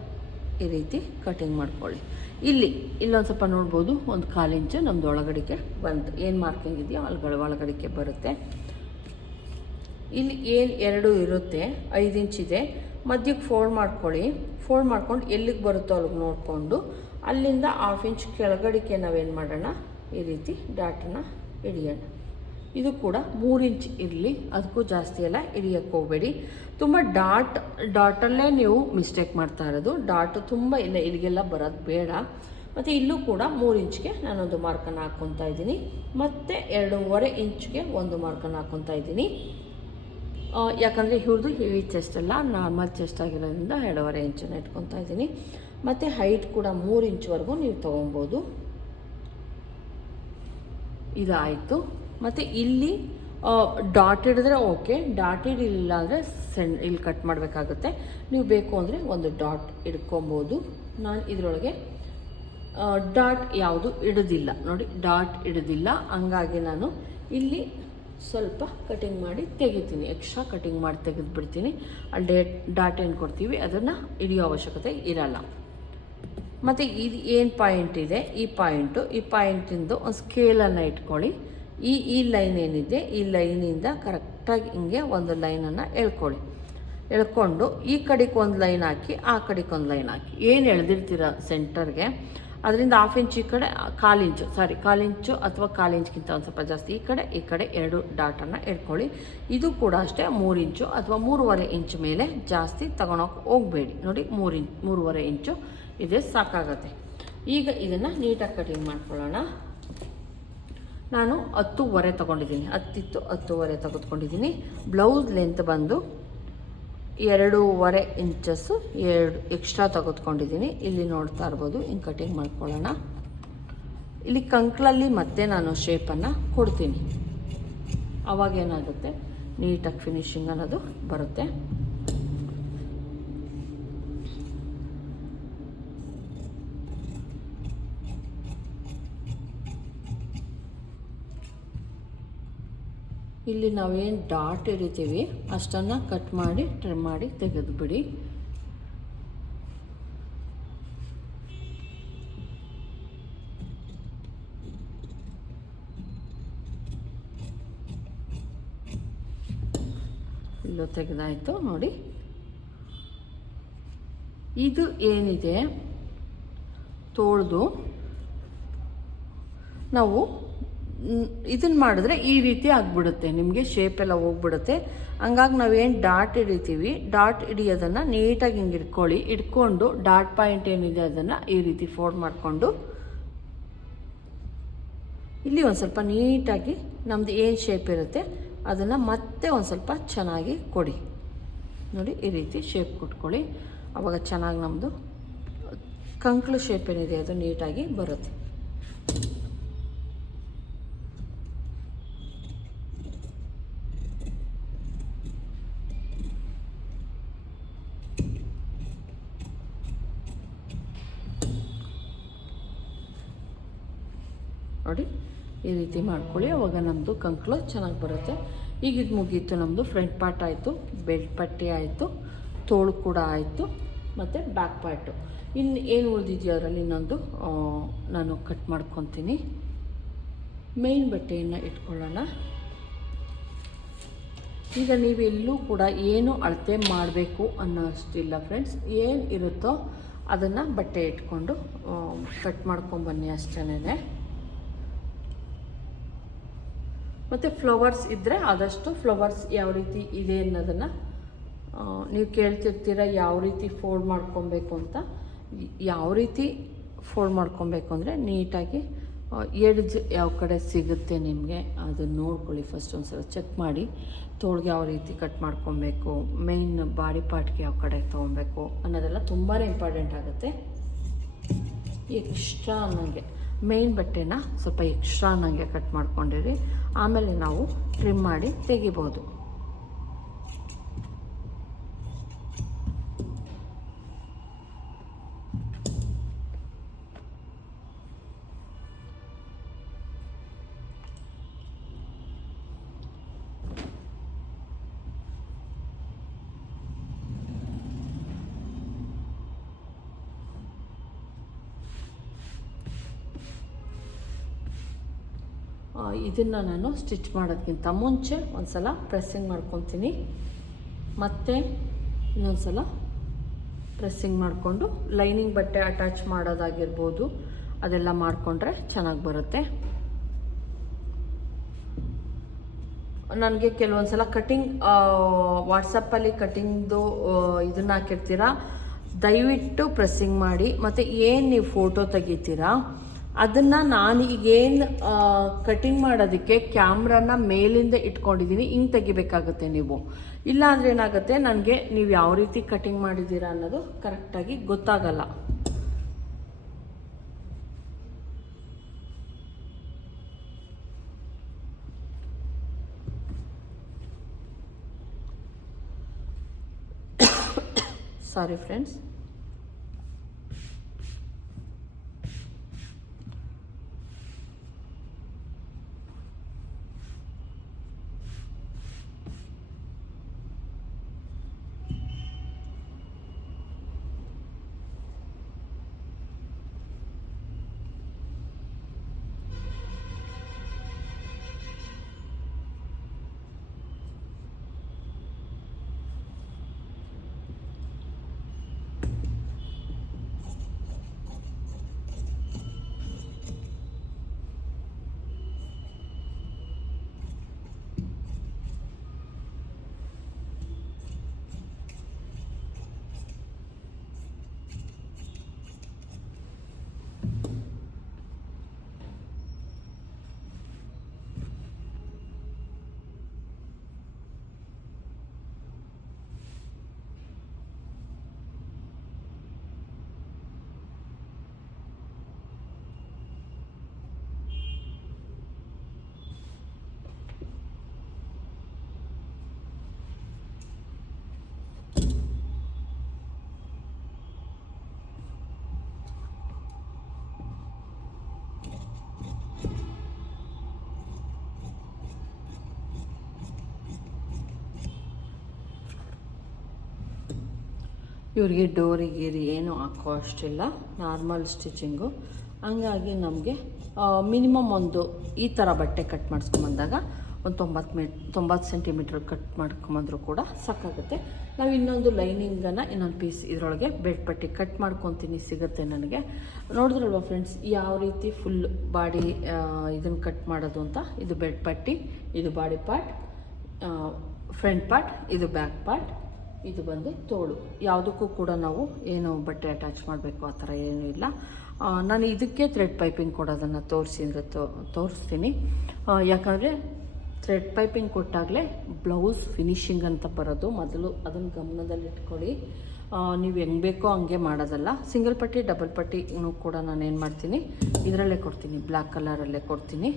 ಈ ರೀತಿ ಕಟಿಂಗ್ ಮಾಡ್ಕೊಳ್ಳಿ. ಇಲ್ಲಿ, ಇಲ್ಲೊಂದು ಸ್ವಲ್ಪ ನೋಡ್ಬೋದು, ಒಂದು ಕಾಲು ಇಂಚು ನಮ್ಮದು ಒಳಗಡೆಗೆ ಬಂತು. ಏನು ಮಾರ್ಕಿಂಗ್ ಇದೆಯೋ ಗಳ ಒಳಗಡೆಗೆ ಬರುತ್ತೆ. ಇಲ್ಲಿ ಏನು ಎರಡು ಇರುತ್ತೆ, ಐದು ಇದೆ. ಮಧ್ಯಕ್ಕೆ ಫೋಲ್ಡ್ ಮಾಡ್ಕೊಳ್ಳಿ. ಫೋಲ್ಡ್ ಮಾಡ್ಕೊಂಡು ಎಲ್ಲಿಗೆ ಬರುತ್ತೋ ಅಲ್ಲಿಗೆ ನೋಡಿಕೊಂಡು, ಅಲ್ಲಿಂದ ಹಾಫ್ ಇಂಚ್ ಕೆಳಗಡೆಗೆ ನಾವೇನು ಮಾಡೋಣ? ಈ ರೀತಿ ಡಾಟನ್ನು ಹಿಡಿಯೋಣ. ಇದು ಕೂಡ ಮೂರು ಇಂಚ್ ಇರಲಿ, ಅದಕ್ಕೂ ಜಾಸ್ತಿ ಎಲ್ಲ ಇರಿಯಕ್ಕೆ ಹೋಗಬೇಡಿ ತುಂಬ ಡಾಟ್, ಡಾಟಲ್ಲೇ ನೀವು ಮಿಸ್ಟೇಕ್ ಮಾಡ್ತಾ ಇರೋದು. ಡಾಟ್ ತುಂಬ ಇಲ್ಲ, ಇಲ್ಲಿಗೆಲ್ಲ ಬರೋದು ಬೇಡ. ಮತ್ತು ಇಲ್ಲೂ ಕೂಡ ಮೂರು ಇಂಚ್ಗೆ ನಾನೊಂದು ಮಾರ್ಕನ್ನು ಹಾಕ್ಕೊತಾ ಇದ್ದೀನಿ. ಮತ್ತು ಎರಡೂವರೆ ಇಂಚ್ಗೆ ಒಂದು ಮಾರ್ಕನ್ನು ಹಾಕ್ಕೊತಾ ಇದ್ದೀನಿ. ಯಾಕಂದರೆ ಇವ್ರದ್ದು ಹೆವಿ ಚೆಸ್ಟ್ ಅಲ್ಲ ನಾರ್ಮಲ್ ಚೆಸ್ಟ್ ಆಗಿರೋದ್ರಿಂದ ಎರಡೂವರೆ ಇಂಚನ್ನು ಇಟ್ಕೊತಾ ಇದ್ದೀನಿ. ಮತ್ತು ಹೈಟ್ ಕೂಡ ಮೂರು ಇಂಚ್ವರೆಗೂ ನೀವು ತೊಗೊಬೋದು. ಇದಾಯಿತು. ಮತ್ತು ಇಲ್ಲಿ ಡಾಟ್ ಹಿಡಿದ್ರೆ ಓಕೆ ಡಾಟ್ ಹಿಡಿಲಿಲ್ಲ ಅಂದರೆ ಸೆಂಡ್ ಇಲ್ಲಿ ಕಟ್ ಮಾಡಬೇಕಾಗುತ್ತೆ. ನೀವು ಬೇಕು ಅಂದರೆ ಒಂದು ಡಾಟ್ ಹಿಡ್ಕೊಬೋದು ನಾನು ಇದರೊಳಗೆ ಡಾಟ್ ಯಾವುದು ಇಡೋದಿಲ್ಲ. ನೋಡಿ ಡಾಟ್ ಇಡೋದಿಲ್ಲ. ಹಂಗಾಗಿ ನಾನು ಇಲ್ಲಿ ಸ್ವಲ್ಪ ಕಟಿಂಗ್ ಮಾಡಿ ತೆಗಿತೀನಿ. ಎಕ್ಸ್ಟ್ರಾ ಕಟಿಂಗ್ ಮಾಡಿ ತೆಗೆದುಬಿಡ್ತೀನಿ. ಅಲ್ಲಿ ಡೇಟ್ ಡಾಟ್ ಏನು ಕೊಡ್ತೀವಿ, ಅದನ್ನು ಹಿಡಿಯೋ ಅವಶ್ಯಕತೆ ಇರಲ್ಲ. ಮತ್ತು ಇದು ಏನು ಪಾಯಿಂಟ್ ಇದೆ? ಈ ಪಾಯಿಂಟು ಈ ಪಾಯಿಂಟಿಂದು ಒಂದು ಸ್ಕೇಲನ್ನು ಇಟ್ಕೊಳ್ಳಿ. ಈ ಈ ಲೈನ್ ಏನಿದೆ, ಈ ಲೈನಿಂದ ಕರೆಕ್ಟಾಗಿ ಹಿಂಗೆ ಒಂದು ಲೈನನ್ನು ಎಳ್ಕೊಳ್ಳಿ. ಎಳ್ಕೊಂಡು ಈ ಕಡೆಗೆ ಒಂದು ಲೈನ್ ಹಾಕಿ, ಆ ಕಡೆಗೆ ಒಂದು ಲೈನ್ ಹಾಕಿ. ಏನು ಎಳೆದಿರ್ತೀರ ಸೆಂಟರ್ಗೆ ಅದರಿಂದ ಹಾಫ್ ಇಂಚ್ ಈ ಕಡೆ, ಕಾಲು ಇಂಚು ಸಾರಿ ಕಾಲು ಇಂಚು ಅಥವಾ ಕಾಲು ಇಂಚ್ಗಿಂತ ಒಂದು ಸ್ವಲ್ಪ ಜಾಸ್ತಿ ಈ ಕಡೆ ಈ ಕಡೆ ಎರಡು ಡಾಟನ್ನು ಎಳ್ಕೊಳ್ಳಿ. ಇದು ಕೂಡ ಅಷ್ಟೇ ಮೂರು ಇಂಚು ಅಥವಾ ಮೂರುವರೆ ಇಂಚ್ ಮೇಲೆ ಜಾಸ್ತಿ ತಗೊಳಕ್ಕೆ ಹೋಗಬೇಡಿ. ನೋಡಿ, ಮೂರು ಇಂಚ್ ಮೂರುವರೆ ಇಂಚು ಇದೆ, ಸಾಕಾಗತ್ತೆ. ಈಗ ಇದನ್ನು ನೀಟಾಗಿ ಕಟಿಂಗ್ ಮಾಡ್ಕೊಳ್ಳೋಣ. ನಾನು ಹತ್ತೂವರೆ ತೊಗೊಂಡಿದ್ದೀನಿ. ಹತ್ತಿತ್ತು ಹತ್ತೂವರೆ ತೆಗೆದುಕೊಂಡಿದ್ದೀನಿ. ಬ್ಲೌಸ್ ಲೆಂತ್ ಬಂದು ಎರಡೂವರೆ ಇಂಚಸ್ಸು ಎರಡು ಎಕ್ಸ್ಟ್ರಾ ತೆಗೆದುಕೊಂಡಿದ್ದೀನಿ. ಇಲ್ಲಿ ನೋಡ್ತಾ ಇರ್ಬೋದು ಹಿಂಗೆ ಕಟಿಂಗ್ ಮಾಡ್ಕೊಳ್ಳೋಣ. ಇಲ್ಲಿ ಕಂಕ್ಳಲ್ಲಿ ಮತ್ತೆ ನಾನು ಶೇಪನ್ನು ಕೊಡ್ತೀನಿ. ಅವಾಗ ಏನಾಗುತ್ತೆ? ನೀಟಾಗಿ ಫಿನಿಶಿಂಗ್ ಅನ್ನೋದು ಬರುತ್ತೆ. ಇಲ್ಲಿ ನಾವೇನು ಡಾಟ್ ಹಿಡಿತೀವಿ ಅಷ್ಟನ್ನು ಕಟ್ ಮಾಡಿ ಟ್ರಿಮ್ ಮಾಡಿ ತೆಗೆದುಬಿಡಿ ಇಲ್ಲೂ ತೆಗೆದಾಯಿತು, ನೋಡಿ. ಇದು ಏನಿದೆ? ತೊಳೆದು ನಾವು ಇದನ್ನು ಮಾಡಿದ್ರೆ ಈ ರೀತಿ ಆಗಿಬಿಡುತ್ತೆ. ನಿಮಗೆ ಶೇಪ್ ಎಲ್ಲ ಹೋಗ್ಬಿಡುತ್ತೆ. ಹಂಗಾಗಿ ನಾವೇನು ಡಾಟ್ ಹಿಡಿತೀವಿ. ಡಾಟ್ ಹಿಡಿಯೋದನ್ನು ನೀಟಾಗಿ ಹಿಂಗೆ ಇಟ್ಕೊಳ್ಳಿ. ಇಟ್ಕೊಂಡು ಡಾಟ್ ಪಾಯಿಂಟ್ ಏನಿದೆ ಅದನ್ನು ಈ ರೀತಿ ಫೋಲ್ಡ್ ಮಾಡಿಕೊಂಡು ಇಲ್ಲಿ ಒಂದು ಸ್ವಲ್ಪ ನೀಟಾಗಿ ನಮ್ಮದು ಏನು ಶೇಪ್ ಇರುತ್ತೆ ಅದನ್ನು ಮತ್ತೆ ಒಂದು ಸ್ವಲ್ಪ ಚೆನ್ನಾಗಿ ಕೊಡಿ. ನೋಡಿ, ಈ ರೀತಿ ಶೇಪ್ ಕೊಟ್ಕೊಳ್ಳಿ. ಅವಾಗ ಚೆನ್ನಾಗಿ ನಮ್ಮದು ಕಂಕ್ಳು ಶೇಪ್ ಏನಿದೆ ಅದು ನೀಟಾಗಿ ಬರುತ್ತೆ ನೋಡಿ ಈ ರೀತಿ ಮಾಡ್ಕೊಳ್ಳಿ, ಅವಾಗ ನಮ್ಮದು ಕಂಕ್ಳು ಚೆನ್ನಾಗಿ ಬರುತ್ತೆ. ಈಗ ಇದು ಮುಗೀತು ನಮ್ಮದು ಫ್ರಂಟ್ ಪಾರ್ಟ್ ಆಯಿತು ಬೆಲ್ಟ್ ಪಟ್ಟಿ ಆಯಿತು, ತೋಳು ಕೂಡ ಆಯಿತು, ಮತ್ತು ಬ್ಯಾಕ್ ಪಾರ್ಟು ಇನ್ನು ಏನು ಉಳಿದಿದೆಯೋ ಅದರಲ್ಲಿ ಇನ್ನೊಂದು ನಾನು ಕಟ್ ಮಾಡ್ಕೊತೀನಿ. ಮೇಯ್ನ್ ಬಟ್ಟೆಯನ್ನು ಇಟ್ಕೊಳ್ಳೋಣ. ಈಗ ನೀವೆಲ್ಲೂ ಕೂಡ ಏನು ಅಳತೆ ಮಾಡಬೇಕು ಅನ್ನೋ ಅಷ್ಟಿಲ್ಲ ಫ್ರೆಂಡ್ಸ್ ಏನು ಇರುತ್ತೋ ಅದನ್ನು ಬಟ್ಟೆ ಇಟ್ಕೊಂಡು ಕಟ್ ಮಾಡ್ಕೊಂಬನ್ನಿ ಅಷ್ಟೇ ಮತ್ತು ಫ್ಲವರ್ಸ್ ಇದ್ದರೆ ಆದಷ್ಟು ಫ್ಲವರ್ಸ್ ಯಾವ ರೀತಿ ಇದೆ ಅನ್ನೋದನ್ನು ನೀವು ಕೇಳ್ತಿರ್ತೀರ ಯಾವ ರೀತಿ ಫೋಲ್ಡ್ ಮಾಡ್ಕೊಬೇಕು ಅಂತ. ಯಾವ ರೀತಿ ಫೋಲ್ಡ್ ಮಾಡ್ಕೊಬೇಕು ಅಂದರೆ ನೀಟಾಗಿ ಎಡ್ಜ್ ಯಾವ ಕಡೆ ಸಿಗುತ್ತೆ ನಿಮಗೆ ಅದನ್ನು ನೋಡ್ಕೊಳ್ಳಿ ಫಸ್ಟ್ ಒಂದು ಸಲ ಚೆಕ್ ಮಾಡಿ, ತೋಳ್ಗೆ ಯಾವ ರೀತಿ ಕಟ್ ಮಾಡ್ಕೊಬೇಕು ಮೇಯ್ನ್ ಬಾಡಿ ಪಾರ್ಟ್ಗೆ ಯಾವ ಕಡೆ ತೊಗೊಬೇಕು ಅನ್ನೋದೆಲ್ಲ ತುಂಬಾ ಇಂಪಾರ್ಟೆಂಟ್ ಆಗುತ್ತೆ. ಎಕ್ಸ್ಟ್ರಾ ಅನ್ನಂಗೆ ಮೇಯ್ನ್ ಬಟ್ಟೆನ ಸ್ವಲ್ಪ ಎಕ್ಸ್ಟ್ರಾ ಅನ್ನಂಗೆ ಕಟ್ ಮಾಡ್ಕೊಂಡಿರಿ. ಆಮೇಲೆ ನಾವು ಟ್ರಿಮ್ ಮಾಡಿ ತೆಗಿಬೋದು. ಇದನ್ನು ನಾನು ಸ್ಟಿಚ್ ಮಾಡೋದಕ್ಕಿಂತ ಮುಂಚೆ ಒಂದು ಸಲ ಪ್ರೆಸ್ಸಿಂಗ್ ಮಾಡ್ಕೊತೀನಿ. ಮತ್ತು ಇನ್ನೊಂದು ಸಲ ಪ್ರೆಸ್ಸಿಂಗ್ ಮಾಡಿಕೊಂಡು ಲೈನಿಂಗ್ ಬಟ್ಟೆ ಅಟ್ಯಾಚ್ ಮಾಡೋದಾಗಿರ್ಬೋದು. ಅದೆಲ್ಲ ಮಾಡಿಕೊಂಡ್ರೆ ಚೆನ್ನಾಗಿ ಬರುತ್ತೆ. ನನಗೆ ಕೆಲವೊಂದು ಸಲ ಕಟಿಂಗ್ ವಾಟ್ಸಪ್ಪಲ್ಲಿ ಕಟಿಂಗ್ದು ಇದನ್ನ ಹಾಕಿರ್ತೀರಾ? ದಯವಿಟ್ಟು ಪ್ರೆಸ್ಸಿಂಗ್ ಮಾಡಿ. ಮತ್ತು ಏನು ನೀವು ಫೋಟೋ ತೆಗಿತೀರಾ? ಅದನ್ನು ನಾನು ಈಗೇನು ಕಟಿಂಗ್ ಮಾಡೋದಕ್ಕೆ ಕ್ಯಾಮ್ರಾನ ಮೇಲಿಂದ ಇಟ್ಕೊಂಡಿದ್ದೀನಿ ಹಿಂಗೆ ತೆಗಿಬೇಕಾಗುತ್ತೆ ನೀವು. ಇಲ್ಲ ಅಂದರೆ ಏನಾಗುತ್ತೆ, ನನಗೆ ನೀವು ಯಾವ ರೀತಿ ಕಟಿಂಗ್ ಮಾಡಿದ್ದೀರಾ ಅನ್ನೋದು ಕರೆಕ್ಟಾಗಿ ಗೊತ್ತಾಗಲ್ಲ. ಸಾರಿ ಫ್ರೆಂಡ್ಸ್ ಇವರಿಗೆ ಡೋರಿ ಗೀರಿ ಏನು ಹಾಕೋ ಅಷ್ಟಿಲ್ಲ, ನಾರ್ಮಲ್ ಸ್ಟಿಚಿಂಗು. ಹಂಗಾಗಿ ನಮಗೆ ಮಿನಿಮಮ್ ಒಂದು ಈ ಥರ ಬಟ್ಟೆ ಕಟ್ ಮಾಡಿಸ್ಕೊಂಬಂದಾಗ ಒಂದು ತೊಂಬತ್ತು ಮೀ ತೊಂಬತ್ತು ಸೆಂಟಿಮೀಟ್ರ್ ಕಟ್ ಮಾಡ್ಕೊಂಬಂದ್ರೂ ಕೂಡ ಸಾಕಾಗುತ್ತೆ. ನಾವು ಇನ್ನೊಂದು ಲೈನಿಂಗನ್ನು ಇನ್ನೊಂದು ಪೀಸ್ ಇದರೊಳಗೆ ಬೆಡ್ ಪಟ್ಟಿ ಕಟ್ ಮಾಡ್ಕೊತೀನಿ ಸಿಗುತ್ತೆ ನನಗೆ. ನೋಡಿದ್ರಲ್ವ ಫ್ರೆಂಡ್ಸ್, ಯಾವ ರೀತಿ ಫುಲ್ ಬಾಡಿ ಇದನ್ನು ಕಟ್ ಮಾಡೋದು ಅಂತ? ಇದು ಬೆಡ್ ಪಟ್ಟಿ, ಇದು ಬಾಡಿ ಪಾರ್ಟ್ ಫ್ರಂಟ್ ಪಾರ್ಟ್, ಇದು ಬ್ಯಾಕ್ ಪಾರ್ಟ್. ಇದು ಬಂದು ತೋಳು. ಯಾವುದಕ್ಕೂ ಕೂಡ ನಾವು ಏನು ಬಟ್ಟೆ ಅಟ್ಯಾಚ್ ಮಾಡಬೇಕು ಆ ಥರ ಏನೂ ಇಲ್ಲ. ನಾನು ಇದಕ್ಕೆ ಥ್ರೆಡ್ ಪೈಪಿಂಗ್ ಕೊಡೋದನ್ನು ತೋರಿಸಿ ತೋ, ತೋರಿಸ್ತೀನಿ. ಯಾಕಂದರೆ ಥ್ರೆಡ್ ಪೈಪಿಂಗ್ ಕೊಟ್ಟಾಗಲೇ ಬ್ಲೌಸ್ ಫಿನಿಶಿಂಗ್ ಅಂತ ಬರೋದು. ಮೊದಲು ಅದನ್ನು ಗಮನದಲ್ಲಿಟ್ಕೊಳ್ಳಿ. ನೀವು ಹೆಂಗೆ ಬೇಕೋ ಹಂಗೆ ಮಾಡೋದಲ್ಲ. ಸಿಂಗಲ್ ಪಟ್ಟಿ ಡಬಲ್ ಪಟ್ಟಿ ಕೂಡ ನಾನು ಏನು ಮಾಡ್ತೀನಿ, ಇದರಲ್ಲೇ ಕೊಡ್ತೀನಿ. ಬ್ಲ್ಯಾಕ್ ಕಲರಲ್ಲೇ ಕೊಡ್ತೀನಿ.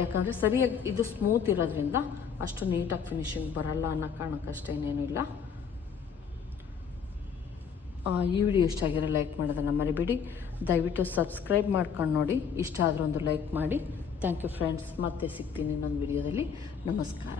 ಯಾಕಂದರೆ ಸರಿಯಾಗಿ ಇದು ಸ್ಮೂತ್ ಇರೋದ್ರಿಂದ ಅಷ್ಟು ನೀಟಾಗಿ ಫಿನಿಶಿಂಗ್ ಬರಲ್ಲ ಅನ್ನೋ ಕಾರಣಕ್ಕಷ್ಟೇ ಇನ್ನೇನು ಇಲ್ಲ. ಈ ವಿಡಿಯೋ ಇಷ್ಟ ಆಗಿರೋ ಲೈಕ್ ಮಾಡೋದನ್ನು ಮರಿಬೇಡಿ. ದಯವಿಟ್ಟು ಸಬ್ಸ್ಕ್ರೈಬ್ ಮಾಡ್ಕೊಂಡು ನೋಡಿ. ಇಷ್ಟ ಆದರೂ ಒಂದು ಲೈಕ್ ಮಾಡಿ. ಥ್ಯಾಂಕ್ ಯು ಫ್ರೆಂಡ್ಸ್ ಮತ್ತೆ ಸಿಗ್ತೀನಿ ಇನ್ನೊಂದು ವಿಡಿಯೋದಲ್ಲಿ ನಮಸ್ಕಾರ.